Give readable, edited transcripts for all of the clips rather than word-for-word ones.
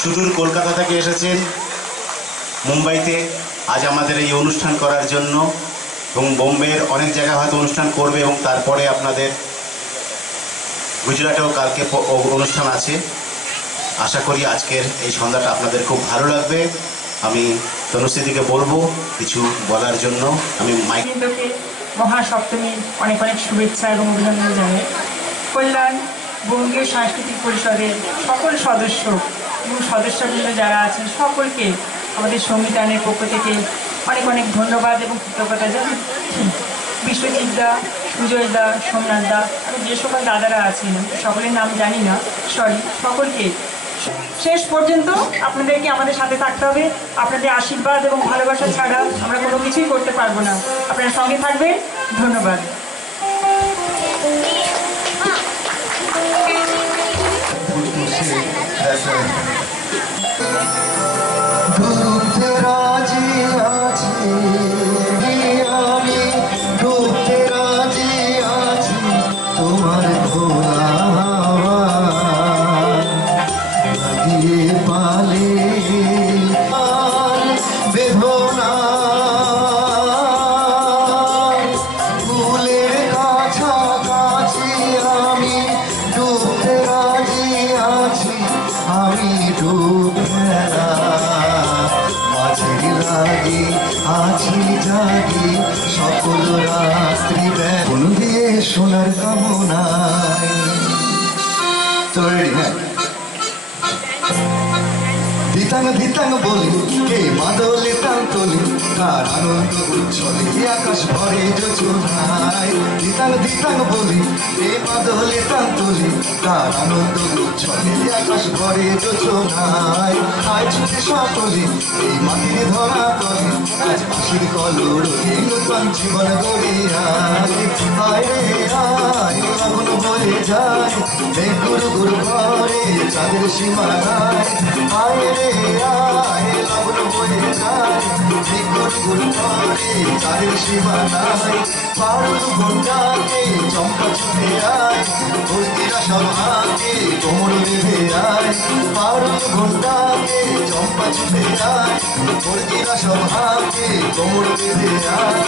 সুদূর কলকাতা থেকে এসেছেন মুম্বাইতে আজ আমাদের এই অনুষ্ঠান করার জন্য এবং বোম্বের অনেক জায়গায় হয়তো অনুষ্ঠান করবে এবং তারপরে আপনাদের গুজরাটেও কালকে অনুষ্ঠান আছে। আশা করি আজকের এই সন্ধ্যাটা আপনাদের খুব ভালো লাগবে। আমি তনুশ্রীদিকে বলবো কিছু বলার জন্য। আমি মাইকেন্দকে মহাসপ্তমীর অনেক অনেক শুভেচ্ছা এবং অভিনন্দন জানাই। কল্যাণ বঙ্গীয় সাংস্কৃতিক পরিষদের সকল সদস্য এবং সদস্যবৃন্দ যারা আছেন সকলকে আমাদের সংবিধানের পক্ষ থেকে অনেক অনেক ধন্যবাদ এবং কৃতজ্ঞতা জানাই। বিশ্বজিৎ দা, সুজয় দা, সোমনাথ দা, এবং যে সকল দাদারা আছেন সকলের নাম জানি না, সরি, সকলকে শেষ পর্যন্ত আপনাদেরকে আমাদের সাথে থাকতে হবে। আপনাদের আশীর্বাদ এবং ভালোবাসা ছাড়া আমরা কোনো কিছুই করতে পারবো না। আপনারা সঙ্গে থাকবেন। ধন্যবাদ। সকল রাত্রি ব্যবন দিয়ে সোনার কামনায় দিতাং দিতাং বলি কে মাদলে টান তোলে তার আনন্দ উচ্ছলে আকাশ ভরে যোজনায়। দিতাং দিতাং বলি কে মাদলে টান তোলে তার আনন্দ উচ্ছলে আকাশ ভরে যোজনায়। আয় ছুটে সকলে এই মাটির ধরা তলে আজ হাসির কলর নূতন জীবন গড়িয়ায়। আয় রে আয় লগ্ন বয়ে যায় বেগুর গুর ঘরে চাঁদের সীমানায়। আয় রে আয় লগ্ন বয়ে যায় বেগুর গুর ঘরে চাঁদের সীমানায়। পারুল ঘন্টাকে চম্পা ছুটে আয় ভর্তিরা সব হাতে কোমর বেঁধে আয়। পারুল ঘন্টাকে চম্পা ছুটে আয় ভর্তিরা সব হাতে কোমর বেঁধে আয়।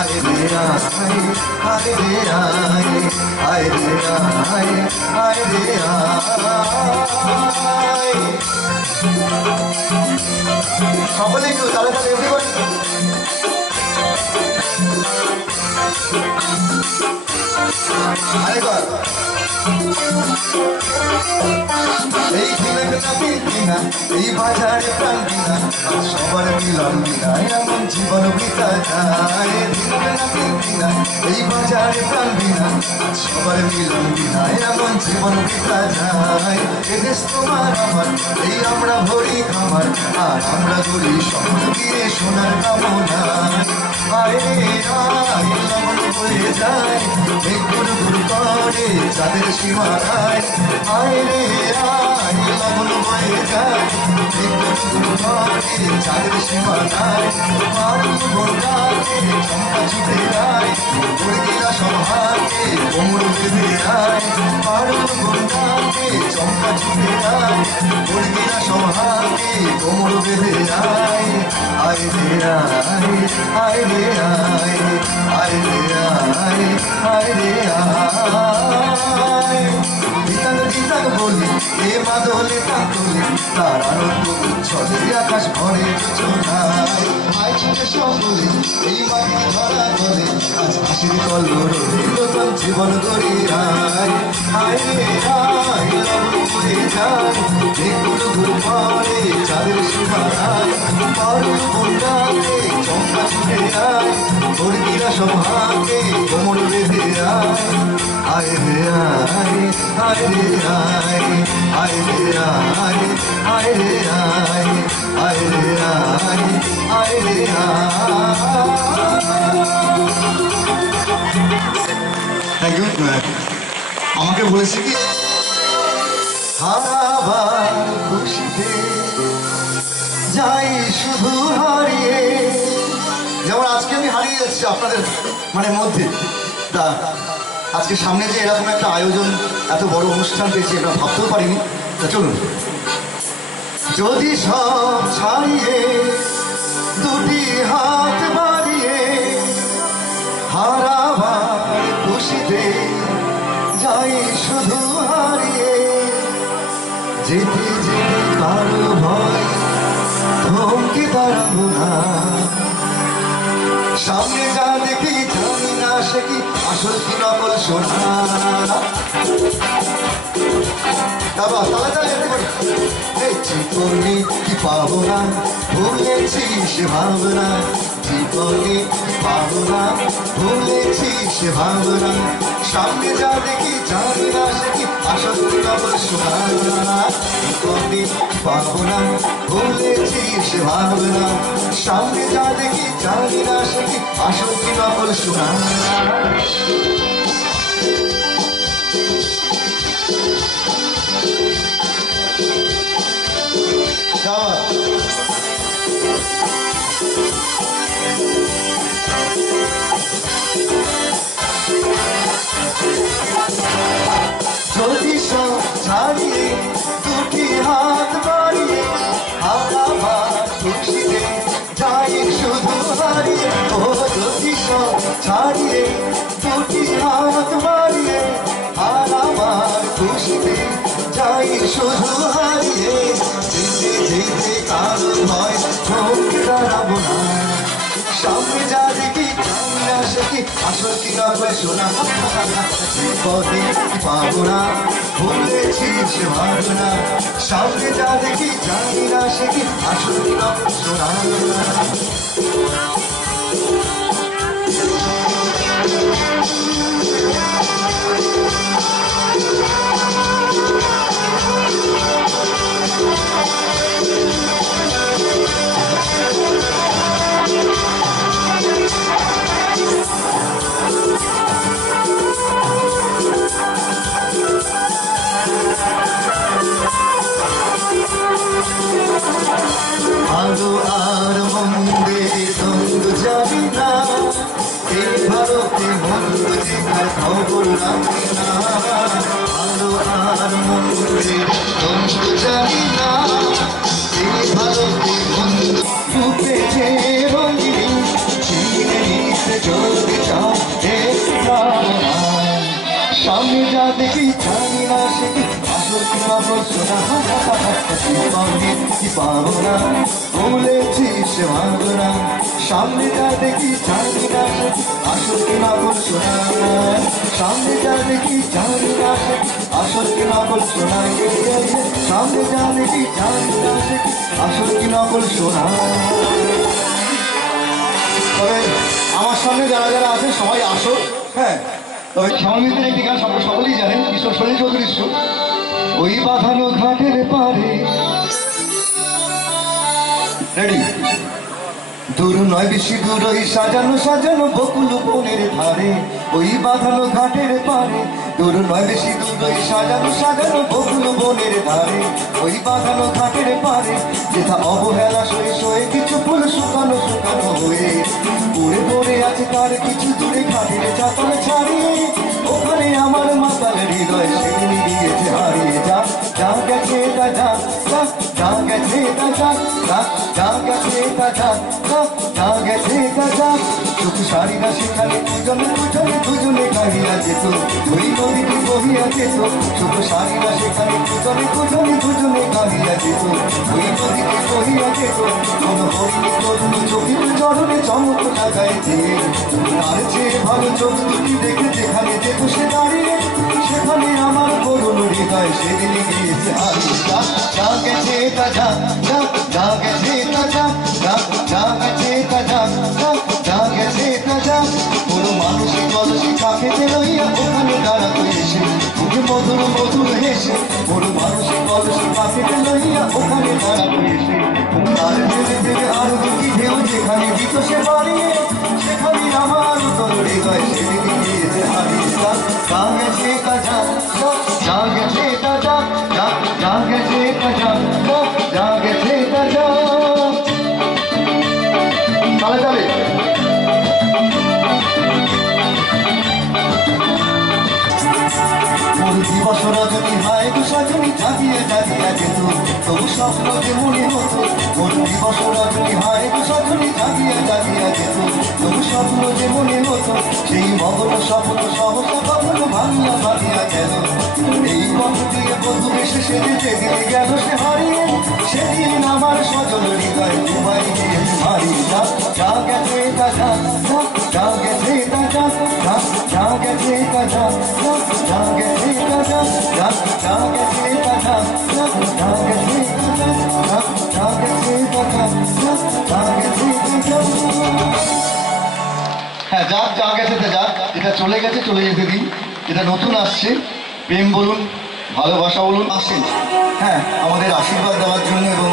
আয় রে আয় আয় রে আয় আয় রে আয় আয় রে আয়। সকলে কেউ তাহলে তাহলে এভরিবডি আরেকবার এই কিনা এই বাজারে প্রাণ বিনা সবার মিলন বিনা এমন জীবন বিতা যায়। কিনা এই বাজারে প্রাণ বিনা সবার মিলন বিনা এমন জীবন বিতা যায়। এদেশ তোমার আমার এই আমরা ভরি খামার আর আমরা গড়ি শহর দিয়ে সোনার কামনায়। আয় রে আয় লবণ বয়ে যায় বেগুর গুর করে চাঁদের সীমানায়। আয় রে আয় লবণ বয়ে যায় বেগুর গুর করে চাঁদের সীমানায়। পারুল ঘন্টাকে চম্পা ছুটে যায় মুরগিরা সব হাতে কোমর বেঁধে আয়। পারুল ঘন্টাকে চম্পা ছুটে যায় মুরগিরা সব হাতে কোমর বেঁধে আয়। আয় রে আয় আয় রে আয় আয় রে আয় আয় রে আয়। দিতাং দিতাং বলি এ মাদলে কাঁদলে তার আনন্দ উচ্ছলে আকাশ ভরে যোজনায়। আয় ছুটে সকলে এই মাটির ধরা তলে আজ হাসির কলর নূতন জীবন গড়িয়ায়। আয় রে আয় লবণ বয়ে যায় বেগুর গুর ঘরে চাঁদের সীমানায়। পারুল ঘন্টাকে চম্পা ছুটে আয় মুরগিরা সব হাতে কোমর বেঁধে আয়। আয় রে আয় আয় রে আয় আয় রে আয় আয় রে আয় আয় রে আয় আয় রে আয়। Thank you. আমাকে বলেছে কি হারাবার খুশিতে যাই শুধু হারিয়ে, যেমন আজকে আমি হারিয়ে যাচ্ছি আপনাদের মধ্যে। আজকে সামনে যে এরকম একটা আয়োজন, এত বড় অনুষ্ঠান পেয়েছি আমরা ভাবতেও পারিনি। তা চলুন। যদি সব ছাড়িয়ে দুটি হাত বাড়িয়ে হারাবার খুশিতে যাই শুধু হারিয়ে, যেতে যেতে কারো ভয় থমকে দাঁড়াবো না, সামনে যা দেখি জানি না সে কি আসল কি নকল শোনা। তারপর তালা তালা যেতে পারি এই জীবনে কি পাবো না, ভুলেছি সে ভাবনা, জীবনে কি পাবো না, ভুলেছি সে ভাবনা, সামনে যা দেখি জানি না সে কি আসল কি নকল শোনা। জীবনে কি পাবো না, ভুলেছি সে ভাবনা, সামনে যা দেখি জানি না সে কি আসল কি নকল শোনা। যদি সব ছাড়িয়ে দুটি হাত বাড়িয়ে হারাবার খুশিতে যাই শুধু হারিয়ে, ও যদি সব ছাড়িয়ে দুটি হাত বাড়িয়ে হারাবার খুশিতে যাই শুধু হারিয়ে, যেতে যেতে কারো ভয় থমকে দাঁড়াবো না, সামনে যা দেখি জানি না সে কি আসল কি নকল শোনা। জীবনে কি পাবো না, ভুলেছি সে ভাবনা, সামনে যা দেখি জানি না সে কি আসল কি নকল শোনা। ভালো আর মন্দে দ্বন্দ্ব জানি না, এই ভারতে মন্দ দেখার খবর রাখি না। ভালো আর মন্দে দ্বন্দ্ব জানি না, এই ভারতে মন্দ ফুটেছে রঙিন, চিনে নিতে যদি চাও সামনে যা দেখি জানি না সে কি আসল কি নকল শোনা। জীবনে কি পাবো না, ভুলেছি সে ভাবনা, সামনে যা দেখি জানি না সে কি আসল কি নকল শোনা। সামনে যা দেখি জানি না সে কি আসল কি নকল শোনা। সামনে যা দেখি জানি না সে কি আসল কি নকল শোনা। তবে আমার সামনে যারা যারা আছে সবাই আসল। হ্যাঁ, তবে শ্যামামিত্রের একটি গান সকলেই জানেন, ঈশ্বর সলিল চৌধুরীর সুর। ওই বাঁধানো ঘাটের পারে, রেডি, দূর নয় বেশি দূর ওই সাজানো সাজানো বকুল বনের ধারে, ওই বাঁধানো ঘাটের পারে, দূর নয় বেশি দূর ওই সাজানো সাজানো বকুল বনের ধারে, ওই বাঁধানো ঘাটের পারে, যেথা অবহেলা সয়ে সয়ে কিছু ফুল শুকানো শুকানো হয়ে পড়ে পড়ে আছে তার কিছু দূরে ঘাটের চাতল ছাড়িয়ে, ওখানে আমার মাতাল হৃদয় সেদিন গিয়েছে হারিয়ে। যা যা গেছে তা যা, যা গেছে তা যা, যা গেছে তা যা, যা গেছে তা যা। সুখ সারিরা সেখানে দুজনে দুজনে দুজনে গাড়িয়া যেত, ওই নদীটি বহিয়া যেত। সুখ সারিরা সেখানে দুজনে দুজনে দুজনে গাড়িয়া যেত, ওই নদীটি বহিয়া যেত। কোনো হরিণী তরুণ চোখের চরণে চমক লাগায় দিয়ে, তার চেয়ে ভালো চোখ দুটি দেখে যেখানে যেত সে দাঁড়িয়ে, সেখানে আমার করুণ হৃদয় সেদিন গিয়েছে হারিয়ে। যা গেছে তা যা, যা গেছে তা যা, যা গেছে তা যা, যা গেছে তা যা। কোনো মানুষের কলসি কাকেতে লইয়া ওখানে দাঁড়াতো এসে, মুখে মধুর মধুর হেসে। কোনো মানুষের কলসি কাকেতে লইয়া ওখানে দাঁড়াতো এসে, তার ধীরে ধীরে আর দুটি ঢেউ যেখানে দিত সে বাড়িয়ে, সেখানে আমার তোর হৃদয় সেদিন গিয়েছে হারিয়ে। যা গেছে তা যা, যা গেছে তা যা, যা গেছে তা যা, যা গেছে তা যা। তালে তালে তবু স্বপ্ন যে মনে হতো মোর দিবস রজনী হায় সজনী জাগিয়া জাগিয়া যেত তবু স্বপ্ন যে মনে হতো সেই মগন স্বপ্ন সহসা কখনো ভাঙিয়া ভাঙিয়া গেল এই পথ দিয়ে বন্ধু এসে সেদিন যেদিন গেল সে হারিয়ে সেদিন আমার সজল হৃদয় তোমায় দিয়ে মারি যা যা গেছে তা যা যা গেছে তা যা যা গেছে তা যা যা গেছে তা যা যা গেছে তা যা যা গেছে তা যা যা গেছে তা যা যা গেছে তা যা। হ্যাঁ যাক যা গেছে তা যাক, যেটা চলে গেছে চলে যেতে দিন, যেটা নতুন আসছে প্রেম বলুন ভালোবাসা বলুন আসেন, হ্যাঁ আমাদের আশীর্বাদ দেওয়ার জন্য এবং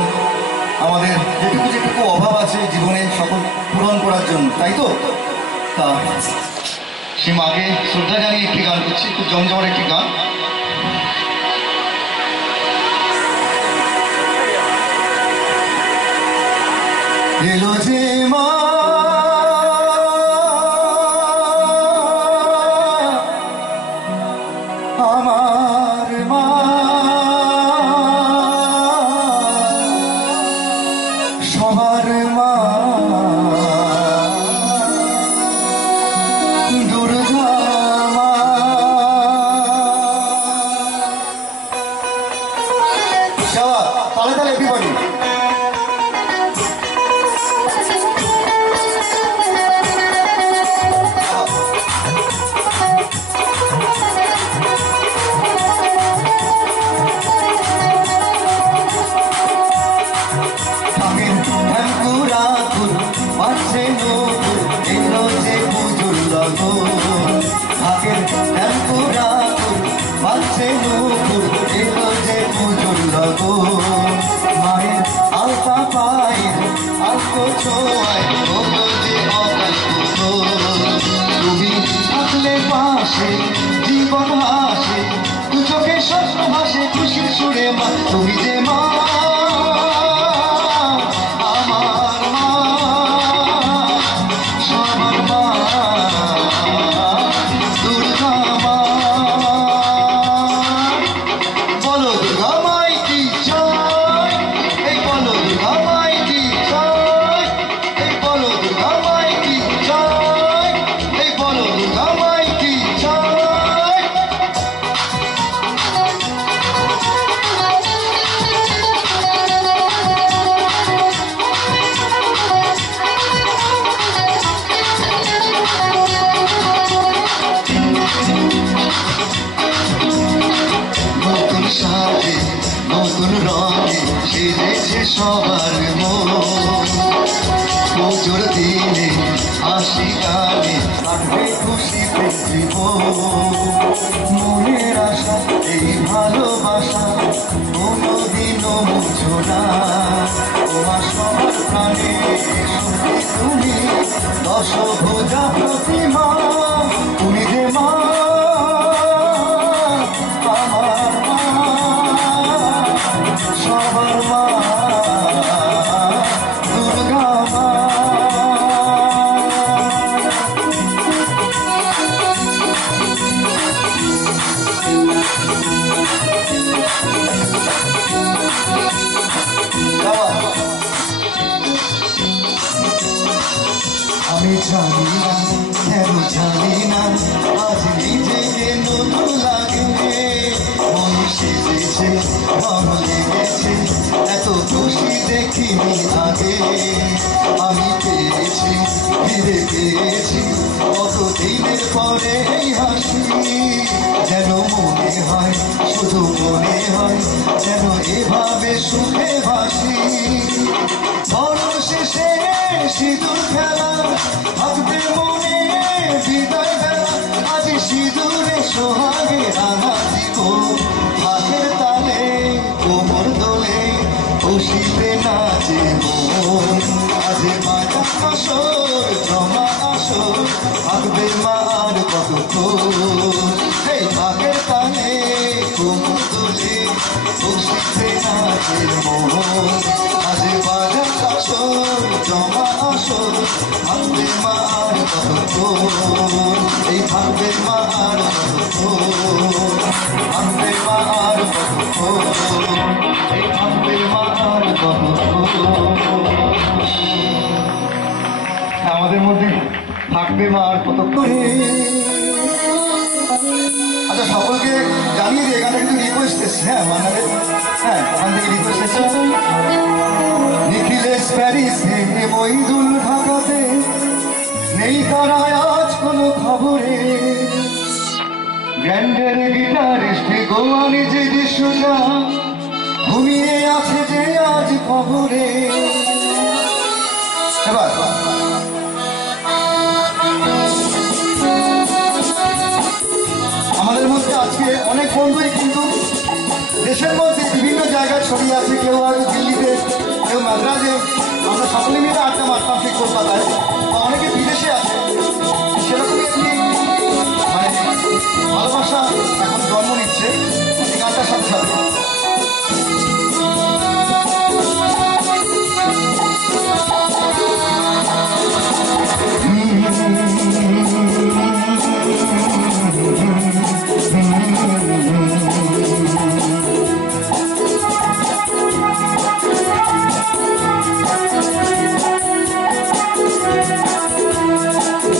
আমাদের যেটুকু যেটুকু অভাব আছে জীবনে সকল পূরণ করার জন্য, তাই তো? তা সে মাকে শ্রদ্ধা জানিয়ে একটি গান করছি, খুব জমজমার একটি গান। এলো যে মা আমার মা সবার মা দুর্গা মা যাওয়া তালে তালে এভরিবডি মায়ের আলতা পায়ের আলতো ছোঁয়ায় তুমি থাকলে পাশে জীবন হাসে দু চোখে স্বপ্ন ভাসে খুশির সুরে মা তুমি যে মা আমার মা সবার মা দুর্গা মা। বলো দুর্গা মাই কি চাই, এই বলো দুর্গা মাই কি চাই, এই বলো দুর্গা মাই কি চাই, এই বলো দুর্গা মাই কি চাই। নতুন সাজে নতুন রঙে সেজেছে সবার মন, পুজোর দিনে হাসি গানে কাটবে খুশিতে জীবন। মনের আশা এই ভালোবাসা কোনোদিনও মুছো না, তোমার সবার প্রাণে সত্যি তুমি দশভুজা প্রতিমা, তুমি যে মা আমার মা সবার মা দুর্গা মা। আমি জানি না কেন জানি না আজ নিজেকে নতুন লাগে, মন সেজেছে রং লেগেছে এত খুশি দেখিনি আগে। আমি পেয়েছি ফিরে পেয়েছি কত দিনের পরে এই হাসি, যেন মনে হয় শুধু মনে হয় যেন এভাবে সুখে ভাসি। বরং শেষে সিঁদুর খেলা থাকবে মনে বিদায় বেলা, আজ সিঁদুরে সোহাগে রাঙা জীবন হাতের তালে কোমর দোলে খুশিতে নাচে মন। আজ বাজা আসর জমা আসর থাকবে মা আর কতক্ষণ, এই ভাগের তালে কোমর দোলে খুশিতে নাচে মন। আজ বাজা আসর জমা আসর থাকবে মা আর কতক্ষণ, এই থাকবে মা আর কতক্ষণ, থাকবে মা আর কতক্ষণ, এই থাকবে মা বেমার কত করে। আচ্ছা সকলকে জানিয়ে দিই এখানে কিন্তু রিকোয়েস্ট এসছে, হ্যাঁ মানারে, হ্যাঁ ওখান থেকে রিকোয়েস্ট এসছে। নিখিলেশ প্যারিসে, মইদুল ঢাকাতে, নেই তারা আজ কোনো খবরে। ব্যান্ডের গিটারিস্ট গোয়ানি যে দৃশ্যটা ঘুমিয়ে আছে যে আজ খবরে। এবার আমাদের মধ্যে আজকে অনেক বন্ধুই কিন্তু দেশের মধ্যে বিভিন্ন জায়গায় ছড়িয়ে আছে, কেউ হয়তো দিল্লিতে, কেউ মাদ্রাজে, আমরা সকলে মিলে আড্ডা মারতাম সেই কলকাতায়, বা অনেকে বিদেশে আছে। সেরকমই একটি মানে ভালোবাসা এখন জন্ম নিচ্ছে এই গানটার সাথে সাথে।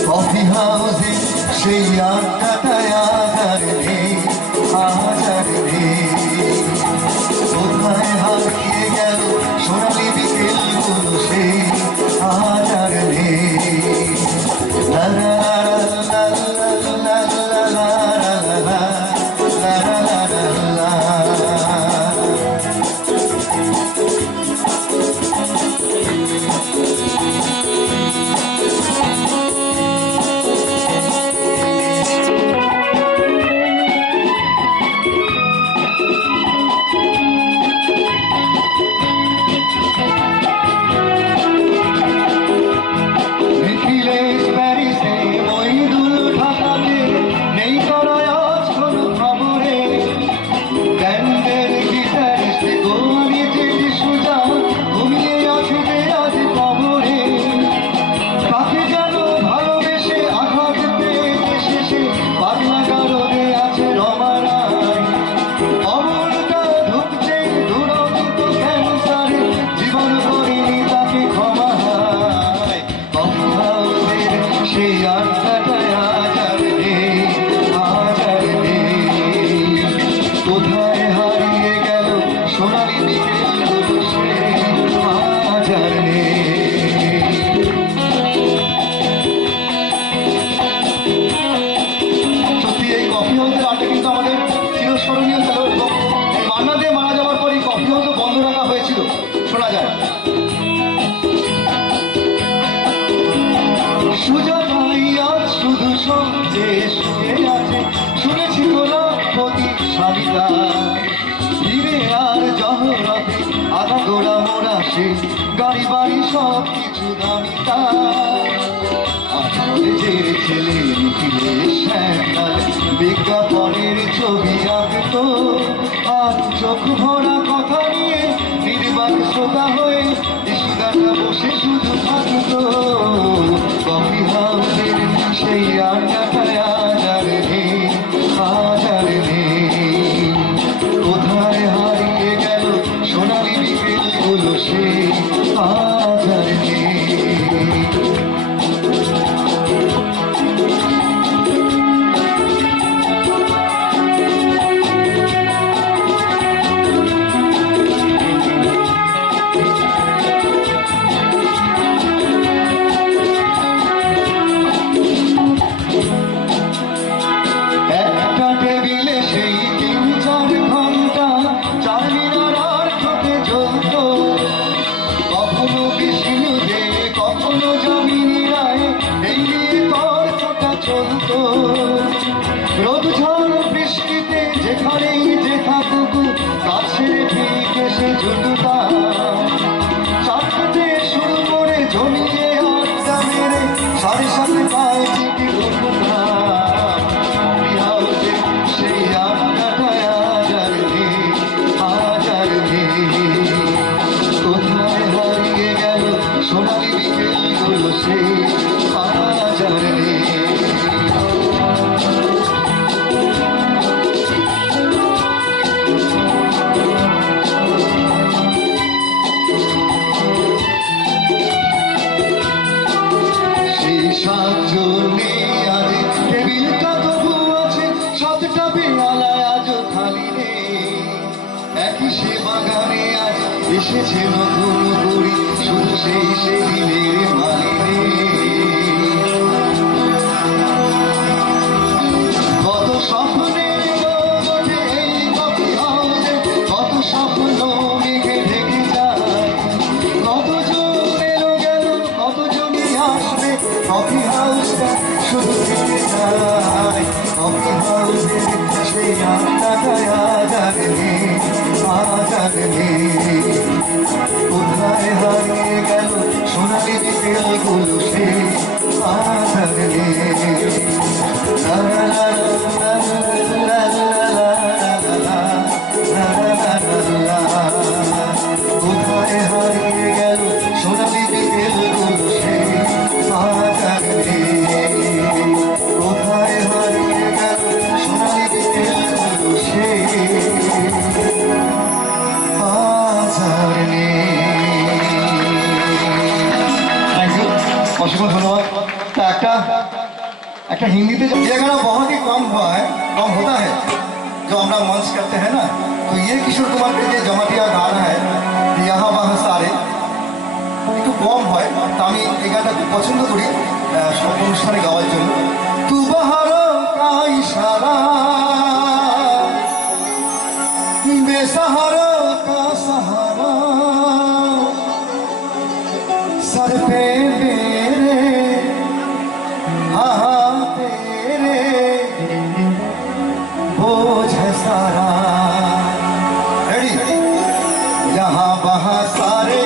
কফি হাউসে সেই আড্ডাটায় আজার নেই, আজার নেই। কোথায় হারিয়ে গেল সোনালি বিকেলগুলো সেই আজার নেই। লা লা লা লা লা লা লা লা লা লা লা লা। গাড়ি বাড়ি সব কিছু দামি কলেজের ছেলে বিজ্ঞাপনের ছবি আঁকতো, আর চোখ ভরা কথা নিয়ে নির্বাক শ্রোতা হয়ে ইস্যুদাটা বসে শুধু থাকতো। কফি হাউসের সেই আড্ডাটায় আজার নেই, আজার নেই। কোথায় হারিয়ে গেল সোনালি বিকেলগুলো সেই আজার নেই। রোদ ঝড় বৃষ্টিতে যেখানেই যে থাকুক কাছে ঠিক এসে জুটুতাম, চারটে শুরু করে জমিয়ে আড্ডা মেরে সাড়ে সাথে পায়ে চিঠি উঠতাম। সেই আড্ডাটায় আজার নেই, আজার নেই। কোথায় হারিয়ে গেল সোনালি বিকেলগুলো সেই আজার নেই। সাত একই সে বাগানে আজ এসেছে নতুন করি শুধু সেই সেদিনের মালিনী কত স্বপ্নে ওঠে এই কফি হাউসে কত স্বপ্ন মেঘে ঢেকে যায় কতজন এলো গেল কতজনই আসবে কফি হাউসটা শুধু থেকে যায় কফি হাউসে সেই আত্মাটায় আজ আর নেই কোথায় হারিয়ে গেল সোনালি বিকেলগুলো সে আজ আর নেই কোথায় হারিয়ে গেল সোনালি বিকেলগুলো সে আজ আর নেই কোথায় হারিয়ে গেল সোনালি বিকেলগুলো সে আজ আর নেই অসংখ্য ধন্যবাদ তা একটা हिंदी में ये गाना बहुत ही कम हुआ है कम होता है जो हमारा मंच करते हैं ना तो ये किशोर कुमार के जो जमाटिया गाना है यहाँ वहाँ सारे একটু কম হয় তা আমি এই গানটা খুব পছন্দ করি সব অনুষ্ঠানে গাওয়ার জন্য তু বাহারো কা ইশারা বেসাহারা কা সাহারা सर पे मेरे हाँ तेरे बोझ है सारा रेडी यहाँ वहाँ सारे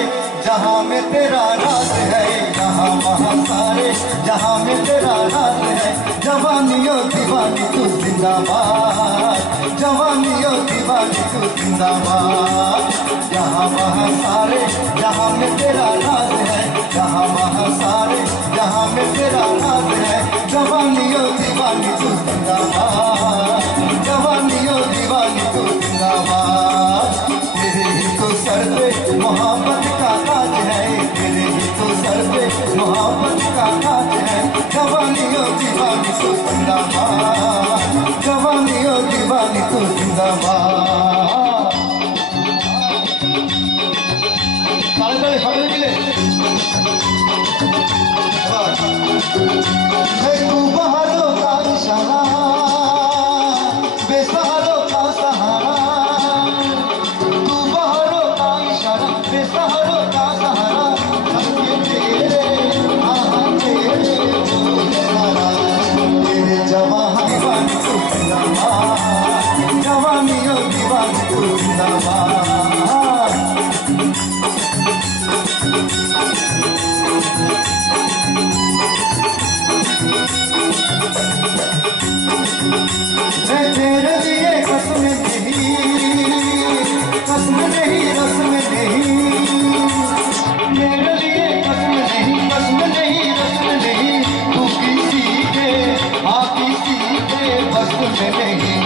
जहाँ में तेरा राज है यहाँ वहाँ सारे जहाँ में तेरा राज है जवानियों दीवानी तू जिंदाबाद जवानियों दीवानी तू जिंदाबाद यहाँ वहाँ सारे जहाँ में तेरा राज है जहाँ वहाँ सारे जहाँ में तेरा राज है जवानियों दीवानी तू जिंदाबाद जवानियों दीवानी तू जिंदाबाद तेरे ही तो सर पे मोहब्बत का ताज है तेरे ही तो सर पे मोहब्बत का ताज है जवानियों दीवानी तू जिंदाबाद जवानियों दीवानी तू जिंदाबाद সকলে মিলে तू बहारों का इशारा बेसहारों का सहारा तू बहारों का इशारा बेसहारों का सहारा सबके तेरे हाँ तेरे तेरे जवानी दीवानी तू जिंदाबाद जवानियों दीवानी तू जिंदाबाद तेरे लिए कसम नहीं रस्म नहीं मेरे लिए कसम नहीं रस्म नहीं तू किसी के किसी के बस में नहीं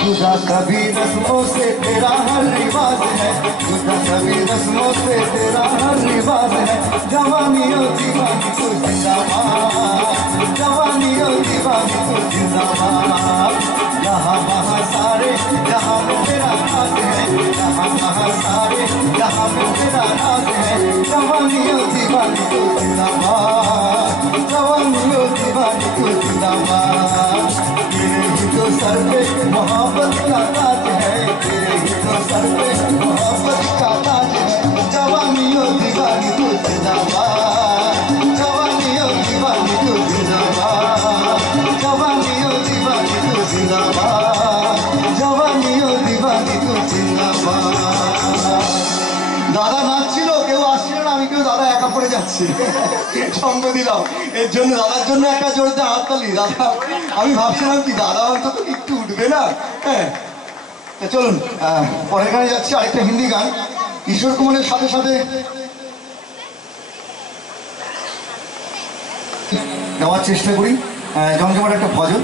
जुदा सभी रस्मों से तेरा हर रिवाज है जुदा सभी रस्मों से तेरा हर रिवाज है जवानियों दीवानी तू जिंदाबाद जवानियों दीवानी तू जिंदाबाद जहाँ वहाँ सारे जहाँ में तेरा राज है जहाँ वहाँ सारे जहाँ में तेरा राज है जवानियों दीवानी तू जिंदाबाद जवानियों दीवानी तू जिंदाबाद तेरे ही तो सर पे मोहब्बत का ताज है तेरे ही तो सर पे मोहब्बत का ताज है जवानियों दीवानी तू जिंदाबाद जवानियों दीवानी तू जिंदाबाद जवानियों दीवानी तू जिंदाबाद जवानियों दीवानी तू जिंदाबाद দাদা নাচছিল কেউ আসছিল না আমি কেউ দাদা একা পড়ে যাচ্ছি সঙ্গ দিলাম এর জন্য দাদার জন্য একটা জোরে হাততালি দাদা আমি ভাবছিলাম কি দাদা অন্তত একটু উঠবে না হ্যাঁ চলুন পরের গানে যাচ্ছি আরেকটা হিন্দি গান কিশোর কুমারের সাথে সাথে গাওয়ার চেষ্টা করি জমজমাট একটা ভজন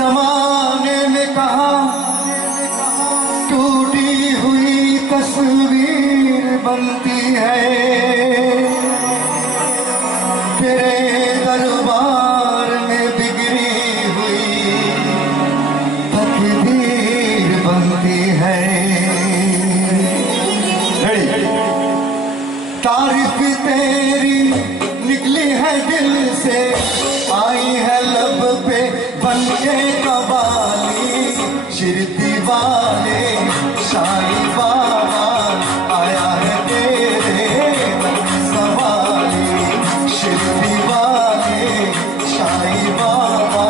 जमाने में कहा टूटी हुई तस्वीर बनती है, तेरे दरबार में बिगड़ी हुई तकदीर बनती है। तारीफ तेरी निकली है दिल से, आई है लब पे बनके कवाली, शिरदी वाले शाही बाबा आया है तेरे सवाली, शिरदी वाले शाही बाबा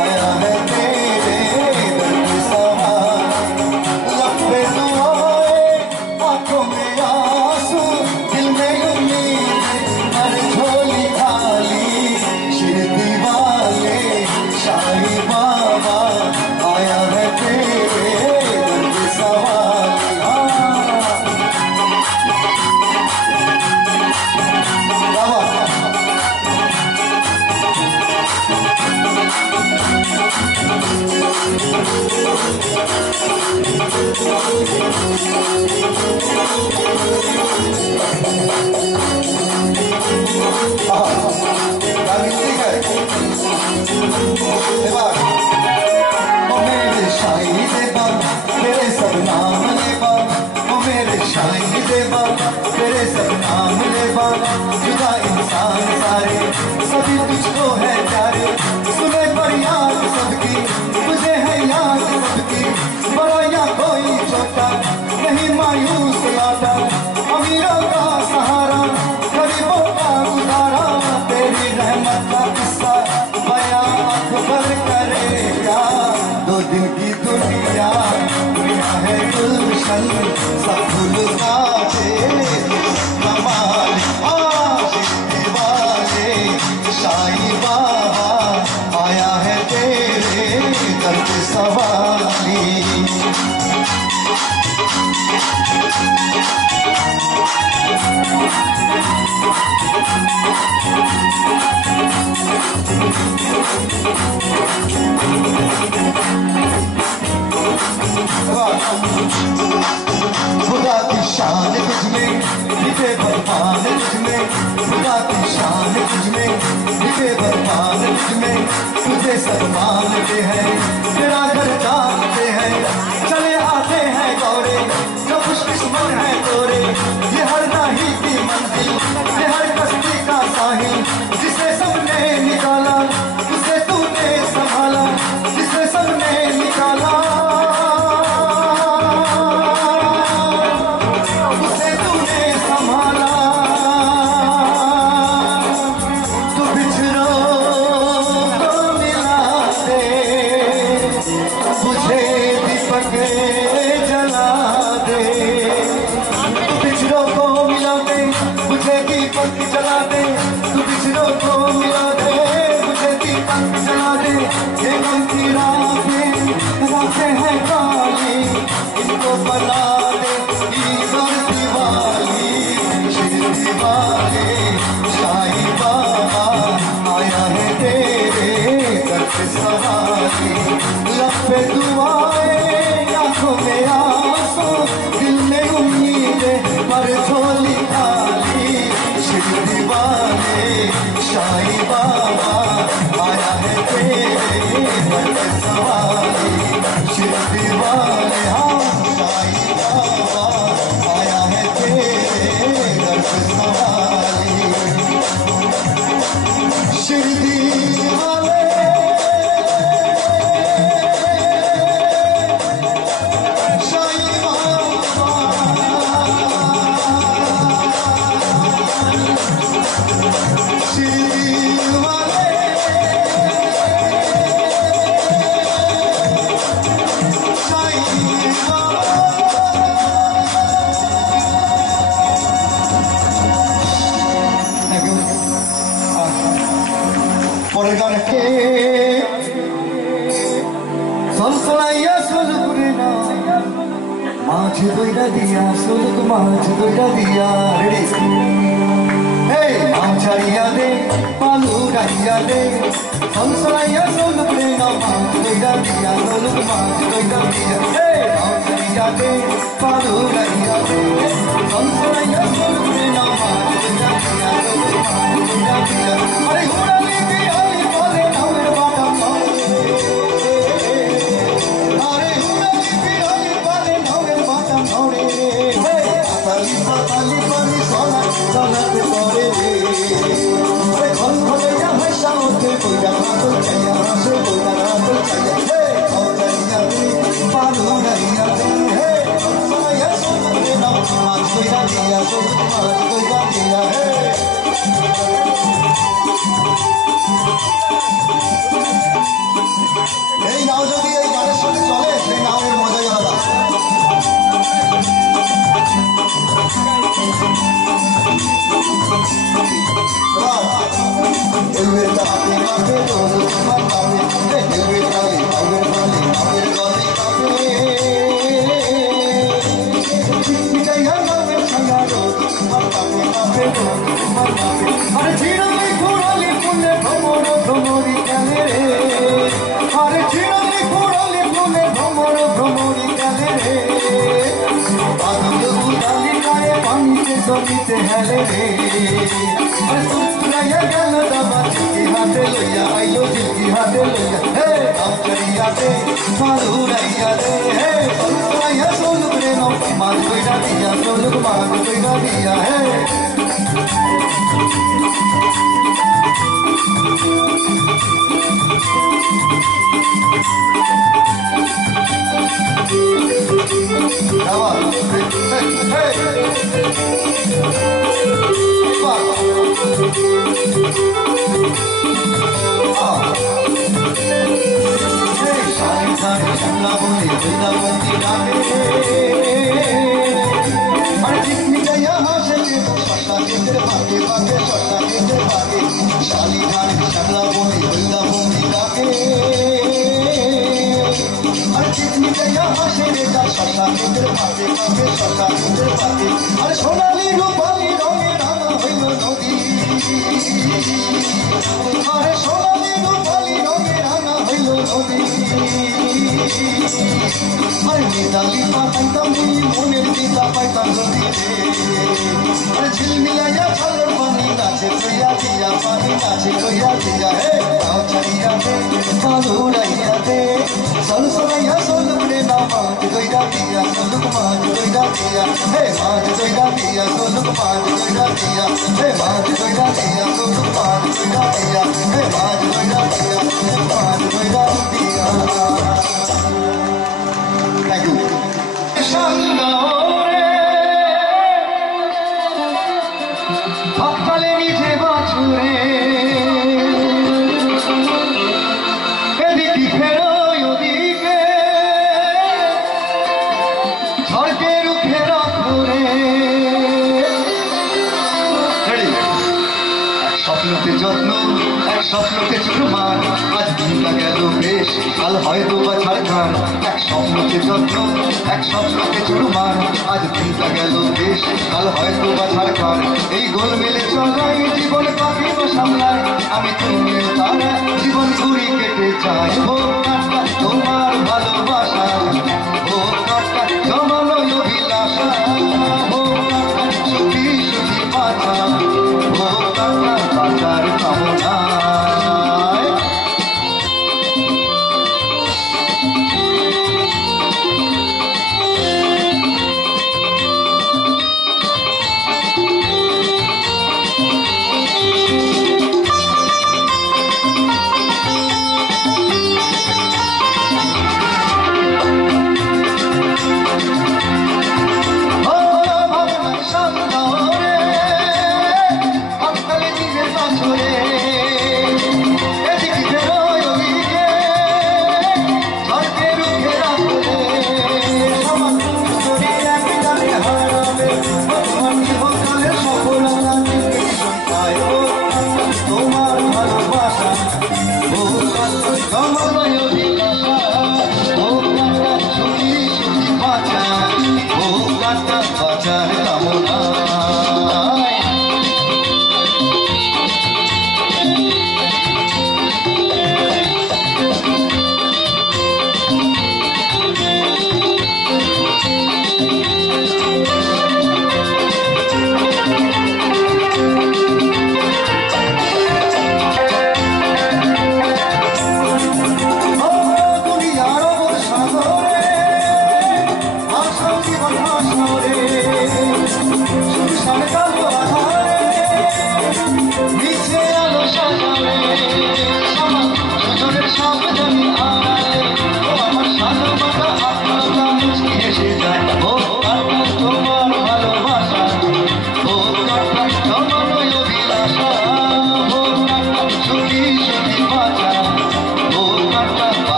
आया है तेरे सवाली। लब पे दुआएं, आंखों में आंसू, दिल में उम्मीद, हर झोली खाली, शिरदी वाले शाही बाबा आया है तेरे दर्द सवाली। मेरे शाही देवा मेरे सब नाम लेवा, मेरे शाही देवा तेरे सब नाम लेवा, जुदा इंसान सारे सभी तुझको है प्यारे, सुने पर याद सबकी तुझे है याद सबकी, बड़ा या कोई छोटा नहीं मायूस लौटा, अमीरों का सहारा गरीबों का गुजारा, तेरी रहमत का किस्सा बयां अकबर करेगा, दो दिन की दुनिया दुनिया है गुलशन, सब फूल काटे कमाल आशिक वाले शाही बाबा आया है तेरे दर्द सवाली। खुदा की शान तुझमें दिखे भगवान तुझमें, खुदा की शान तुझमें दिखे भगवान तुझमें, तुझे सब मानते हैं तेरा घर जानते हैं, चले आते हैं गौरे जो खुशकिस्मत है तोरे, ये हर राही की मंजिल ये हर कश्ती का साहिल, जिसे सबने निकाला उसे तूने संभाला, जिसे सबने निकाला उसे तूने संभाला, तू बिछड़ों को मिला दे, मुझे दीपक जला दे, तू बिछड़ों को मिला दे मुझे दीपक जला दे, तू बिछड़ों को मिला दे मुझे दीपक जला दे, ये गम की रातें हैं काली, इनको बना दे ईद और दिवाली, शिरदी वाले शाही बाबा आया है तेरे दर्द सवाली। लब पे दुआएं आंखों में आंसू, दिल में उम्मीदें पर झोली खाली, शिरदी वाले शाही बाबा आया है तेरे दर्द सवाली, शिरदी वाले हाँ शाही बाबा आया है तेरे दर्द सवाली, शिरदी वाले शाही बाबा, शिरदी वाले পরের গান কে সলসলাইয়া সলপুরে না মাছ দইরা দিয়া সলক মাছ দইরা দিয়া রেডি এই মাছ ছাড়িয়া দে পালু গাইয়া দে সলসলাইয়া সলপুরে না মাছ কইরা দিয়া লোক মাছ কইরা দিয়া হে আউরিয়া দে পালু রাইয়া দে সংসারাইয়া সলুরে না মাছ কইরা দিয়া লোক মাছ কইরা দিয়া আরে হুড়ালি বিহালি বলে নামের বাটা আরে হুড়ালি বিহালি বলে নামের বাটা ধরে হে পাতালি পাতালি পানি সোনা সোনাতে পড়ে আরে ঘন ঘনে হয় সামতে কইরা মাদল চাইয়া আসে কইরা মাদল চাইয়া হে আউরিয়া দে পালু রাইয়া দে হে সংসারাইয়া সলুরে না মাছ কইরা দিয়া লোক মাছ কইরা দিয়া হে এই নাও যদি এই গানের সাথে চলে সেই নামের মজাই আলাদা ঢেউয়ের তাপে মাপে রোজ তোমার পাবে ঢেউয়ের তালে ঢেউয়ের তালে নামের গলে পাবে মিটাইয়া নামের ছায়া রোজ তোমার পাবে পাবে রোজ তোমার পাবে আরে ঝিরালি ঘোরালি ফুলে ভ্রমর ভ্রমরি কেনে রে আরে ঝিরালি ঘোরালি ফুলে ভ্রমর ভ্রমরি কেনে রে বাদল উড়ালি গায়ে পানিতে জমিতে হেলে রে আরে সুরাইয়া গেল দাবা চিঠি হাতে লইয়া আইলো চিঠি হাতে লইয়া হে আউরিয়া দে পালু রাইয়া দে হে সুরাইয়া সলুক রে নো মাছ কইরা দিয়া সলুক মাছ কইরা দিয়া হে আর সোনালি রূপালি রঙে রাঙা হইল নদী আরে সোনালি রূপালি রঙে রাঙা হইল নদী আরে নিদালি পাতাইতাম মনের দিদা পাইতাম নদীতে আরে ঝিলমিলাইয়া ছালোর পানি নাচে কইয়া দিয়া পানি নাচে কইয়া দিয়া হে আউরিয়া দে পালু রাইয়া দে সলসলাইয়া সলুরে না মাছ কইরা দিয়া সলুক মাছ কইরা দিয়া হে মাছ কইরা দিয়া সলুক মাছ কইরা দিয়া হে মাছ কইরা দিয়া সলুক মাছ কইরা দিয়া হে মাছ কইরা দিয়া সলুক মাছ কইরা দিয়া থ্যাংক ইউ সঙ্গরে সকালে নিজে বাছুরে এদিকে ফেরো ওদিকে ঝড়কে রুখে রাখুরে এক স্বপ্নতে যত্ন এক স্বপ্নতে চুরমান আজ দিনটা গেল বেশ কাল হয়তো বা ঝাড়খান এক স্বপ্নতে যত্ন এক স্বপ্নতে চুরমান আজ দিনটা গেল বেশ কাল হয়তো বা ঝাড়খান এই গোল মেলে চলাই জীবন পাখিব সামলায় আমি তুমিও তারা জীবন ঘুরি কেটে চাই হোক কাটটা তোমার ভালোবাসা হোক কাটটা জমানো অভিলাষা হোক কাটটা সুখী সুখী বাঁচা হোক কাটটা বাঁচার কামনা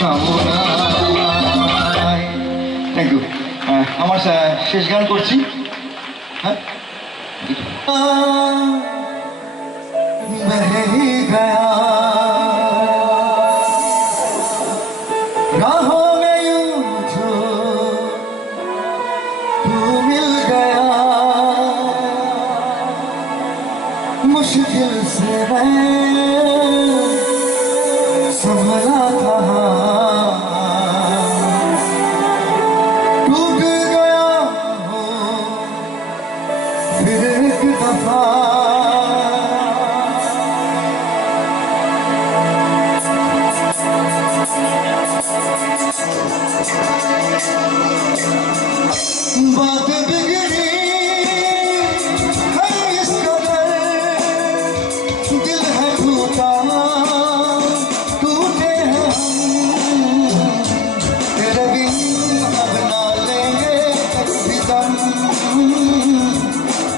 কামনায়। Thank you. আমার শেষ গান করছি। হ্যাঁ, बह गया राहों में यूं जो तू मिल गया, मुश्किल से मैं संभला था, टूट गया हूँ फिर एक दफा। बात बिगड़ी है इस कदर, दिल है टूटा, टूटे हैं हम, तेरे बिन अब ना लेंगे कभी दम,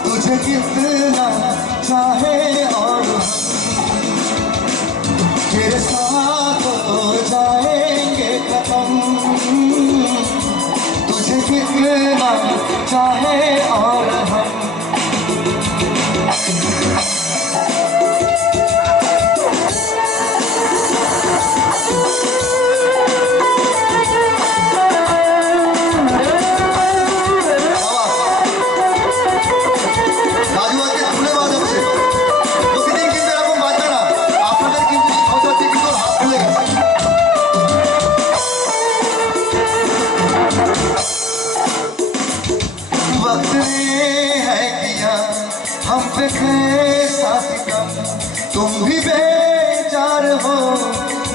तुझे कितना चाहे और तेरे साथ हो जाएंगे खत्म, तुझे कितना चाहे और हम। वक्त ने है किया हम पे कैसा सितम, तुम भी बेचार हो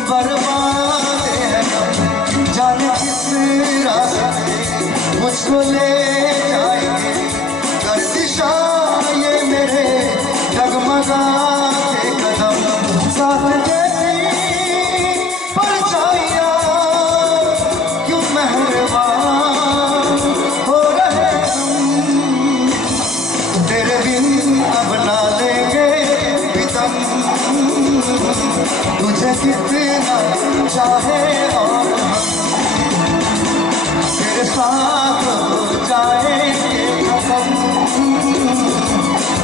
बर्बाद है हम, जाने किस रास्ते मुझको ले जाएंगे, कर दिशा ये मेरे डगमगाते कदम, साथ देती परछाइयां क्यों मेहरबान हो रहे हम, तेरे बिन अब ना लेंगे बितम, तुझे कितना चाहे और हम, तेरे साथ हो जाएंगे खत्म,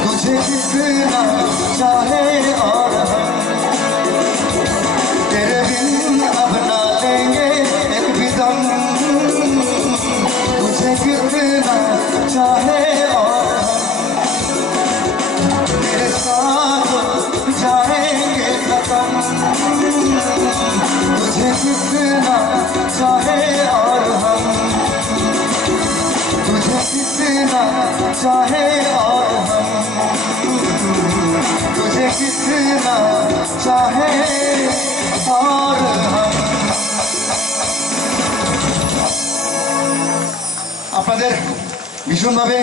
तुझे कितना चाहे और हम, तेरे बिन अब ना लेंगे एक भी दम, तुझे कितना चाहे और हम, तेरे साथ जाएंगे खत्म, तुझे कितना चाहे और हम, तुझे कितना चाहे और हम, तुझे कितना चाहे और हम। আপনাদের ভীষণভাবে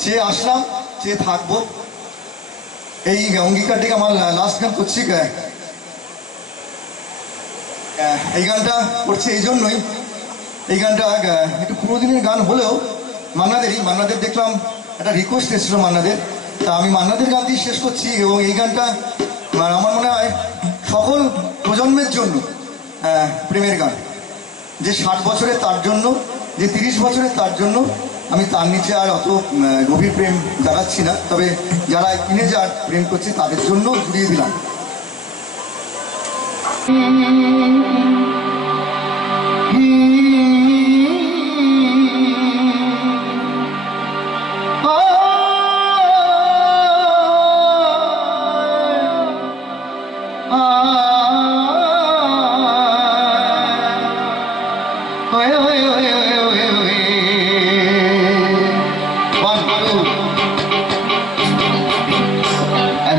চেয়ে আসলাম, চেয়ে থাকবো, এই অঙ্গীকারটিকে আমার লাস্ট গান করছি। এই গানটা করছি এই জন্যই, এই গানটা একটু পুরো দিনের গান হলেও মান্নাদের দেখলাম একটা রিকোয়েস্ট এসেছিল মান্নাদের, তা আমি মান্নাদের গান দিয়ে শেষ করছি। এবং এই গানটা আমার মনে হয় সকল প্রজন্মের জন্য প্রেমের গান, যে 60 বছরের তার জন্য, যে 30 বছরের তার জন্য। আমি তার নিচে আর অত গভীর প্রেম দেখাচ্ছি না, তবে যারা টিনেজার প্রেম করছে তাদের জন্য জুড়িয়ে দিলাম।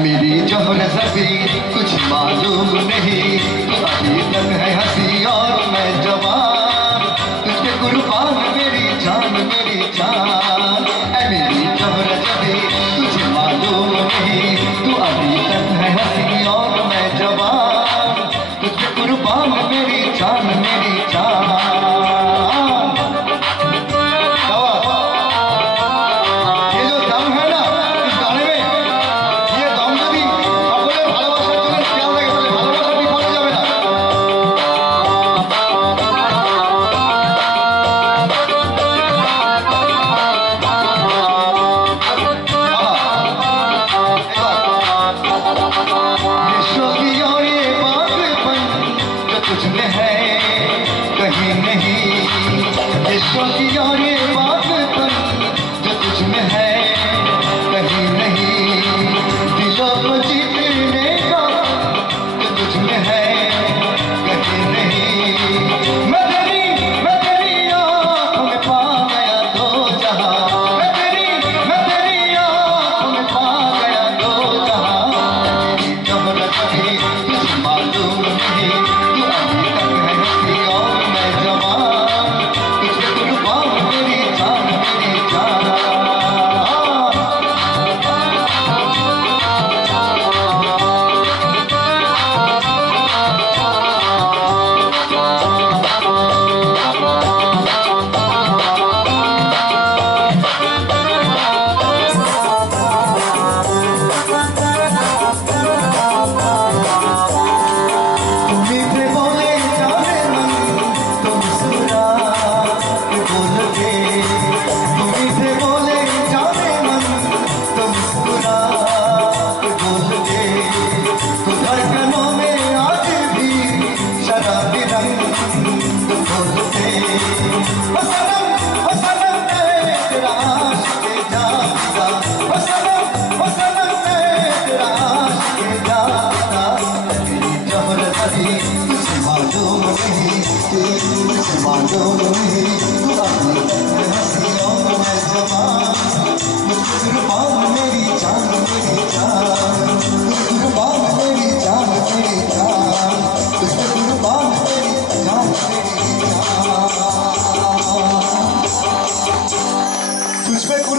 मेरी जोहर सभी कुछ मालूम नहीं, अभी तक है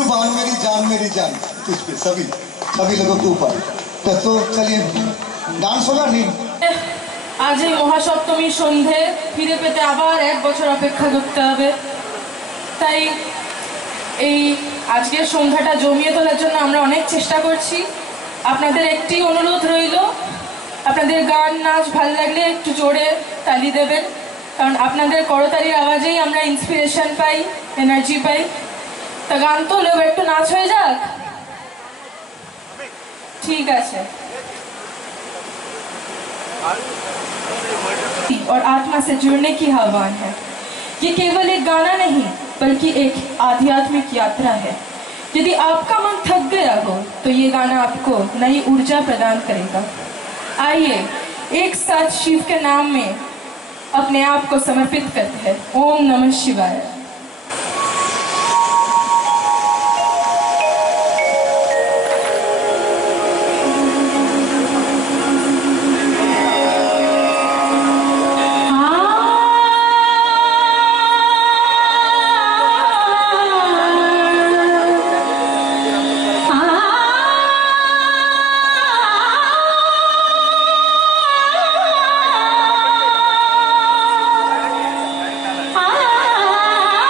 कुर्बान मेरी जान तुझ पे सभी सभी लोगों के ऊपर। तो चलिए डांस होगा नहीं? আজ এই মহাসপ্তমীর সন্ধে ফিরে পেতে আবার 1 বছর অপেক্ষা করতে হবে। তাই এই আজকের সন্ধ্যাটা জমিয়ে তোলার জন্য আমরা অনেক চেষ্টা করছি। আপনাদের একটি অনুরোধ রইল, আপনাদের গান নাচ ভালো লাগলে একটু জোরে তালি দেবেন, কারণ আপনাদের করতালির আওয়াজেই আমরা ইন্সপিরেশন পাই, এনার্জি পাই। তা গান তো লোক একটু নাচ হয়ে যাক, ঠিক আছে। और आत्मा से जुड़ने की आह्वान है। ये केवल एक गाना नहीं बल्कि एक आध्यात्मिक यात्रा है। यदि आपका मन थक गया हो तो ये गाना आपको नई ऊर्जा प्रदान करेगा। आइए एक साथ शिव के नाम में अपने आप को समर्पित करते हैं। ओम नमः शिवाय। Ah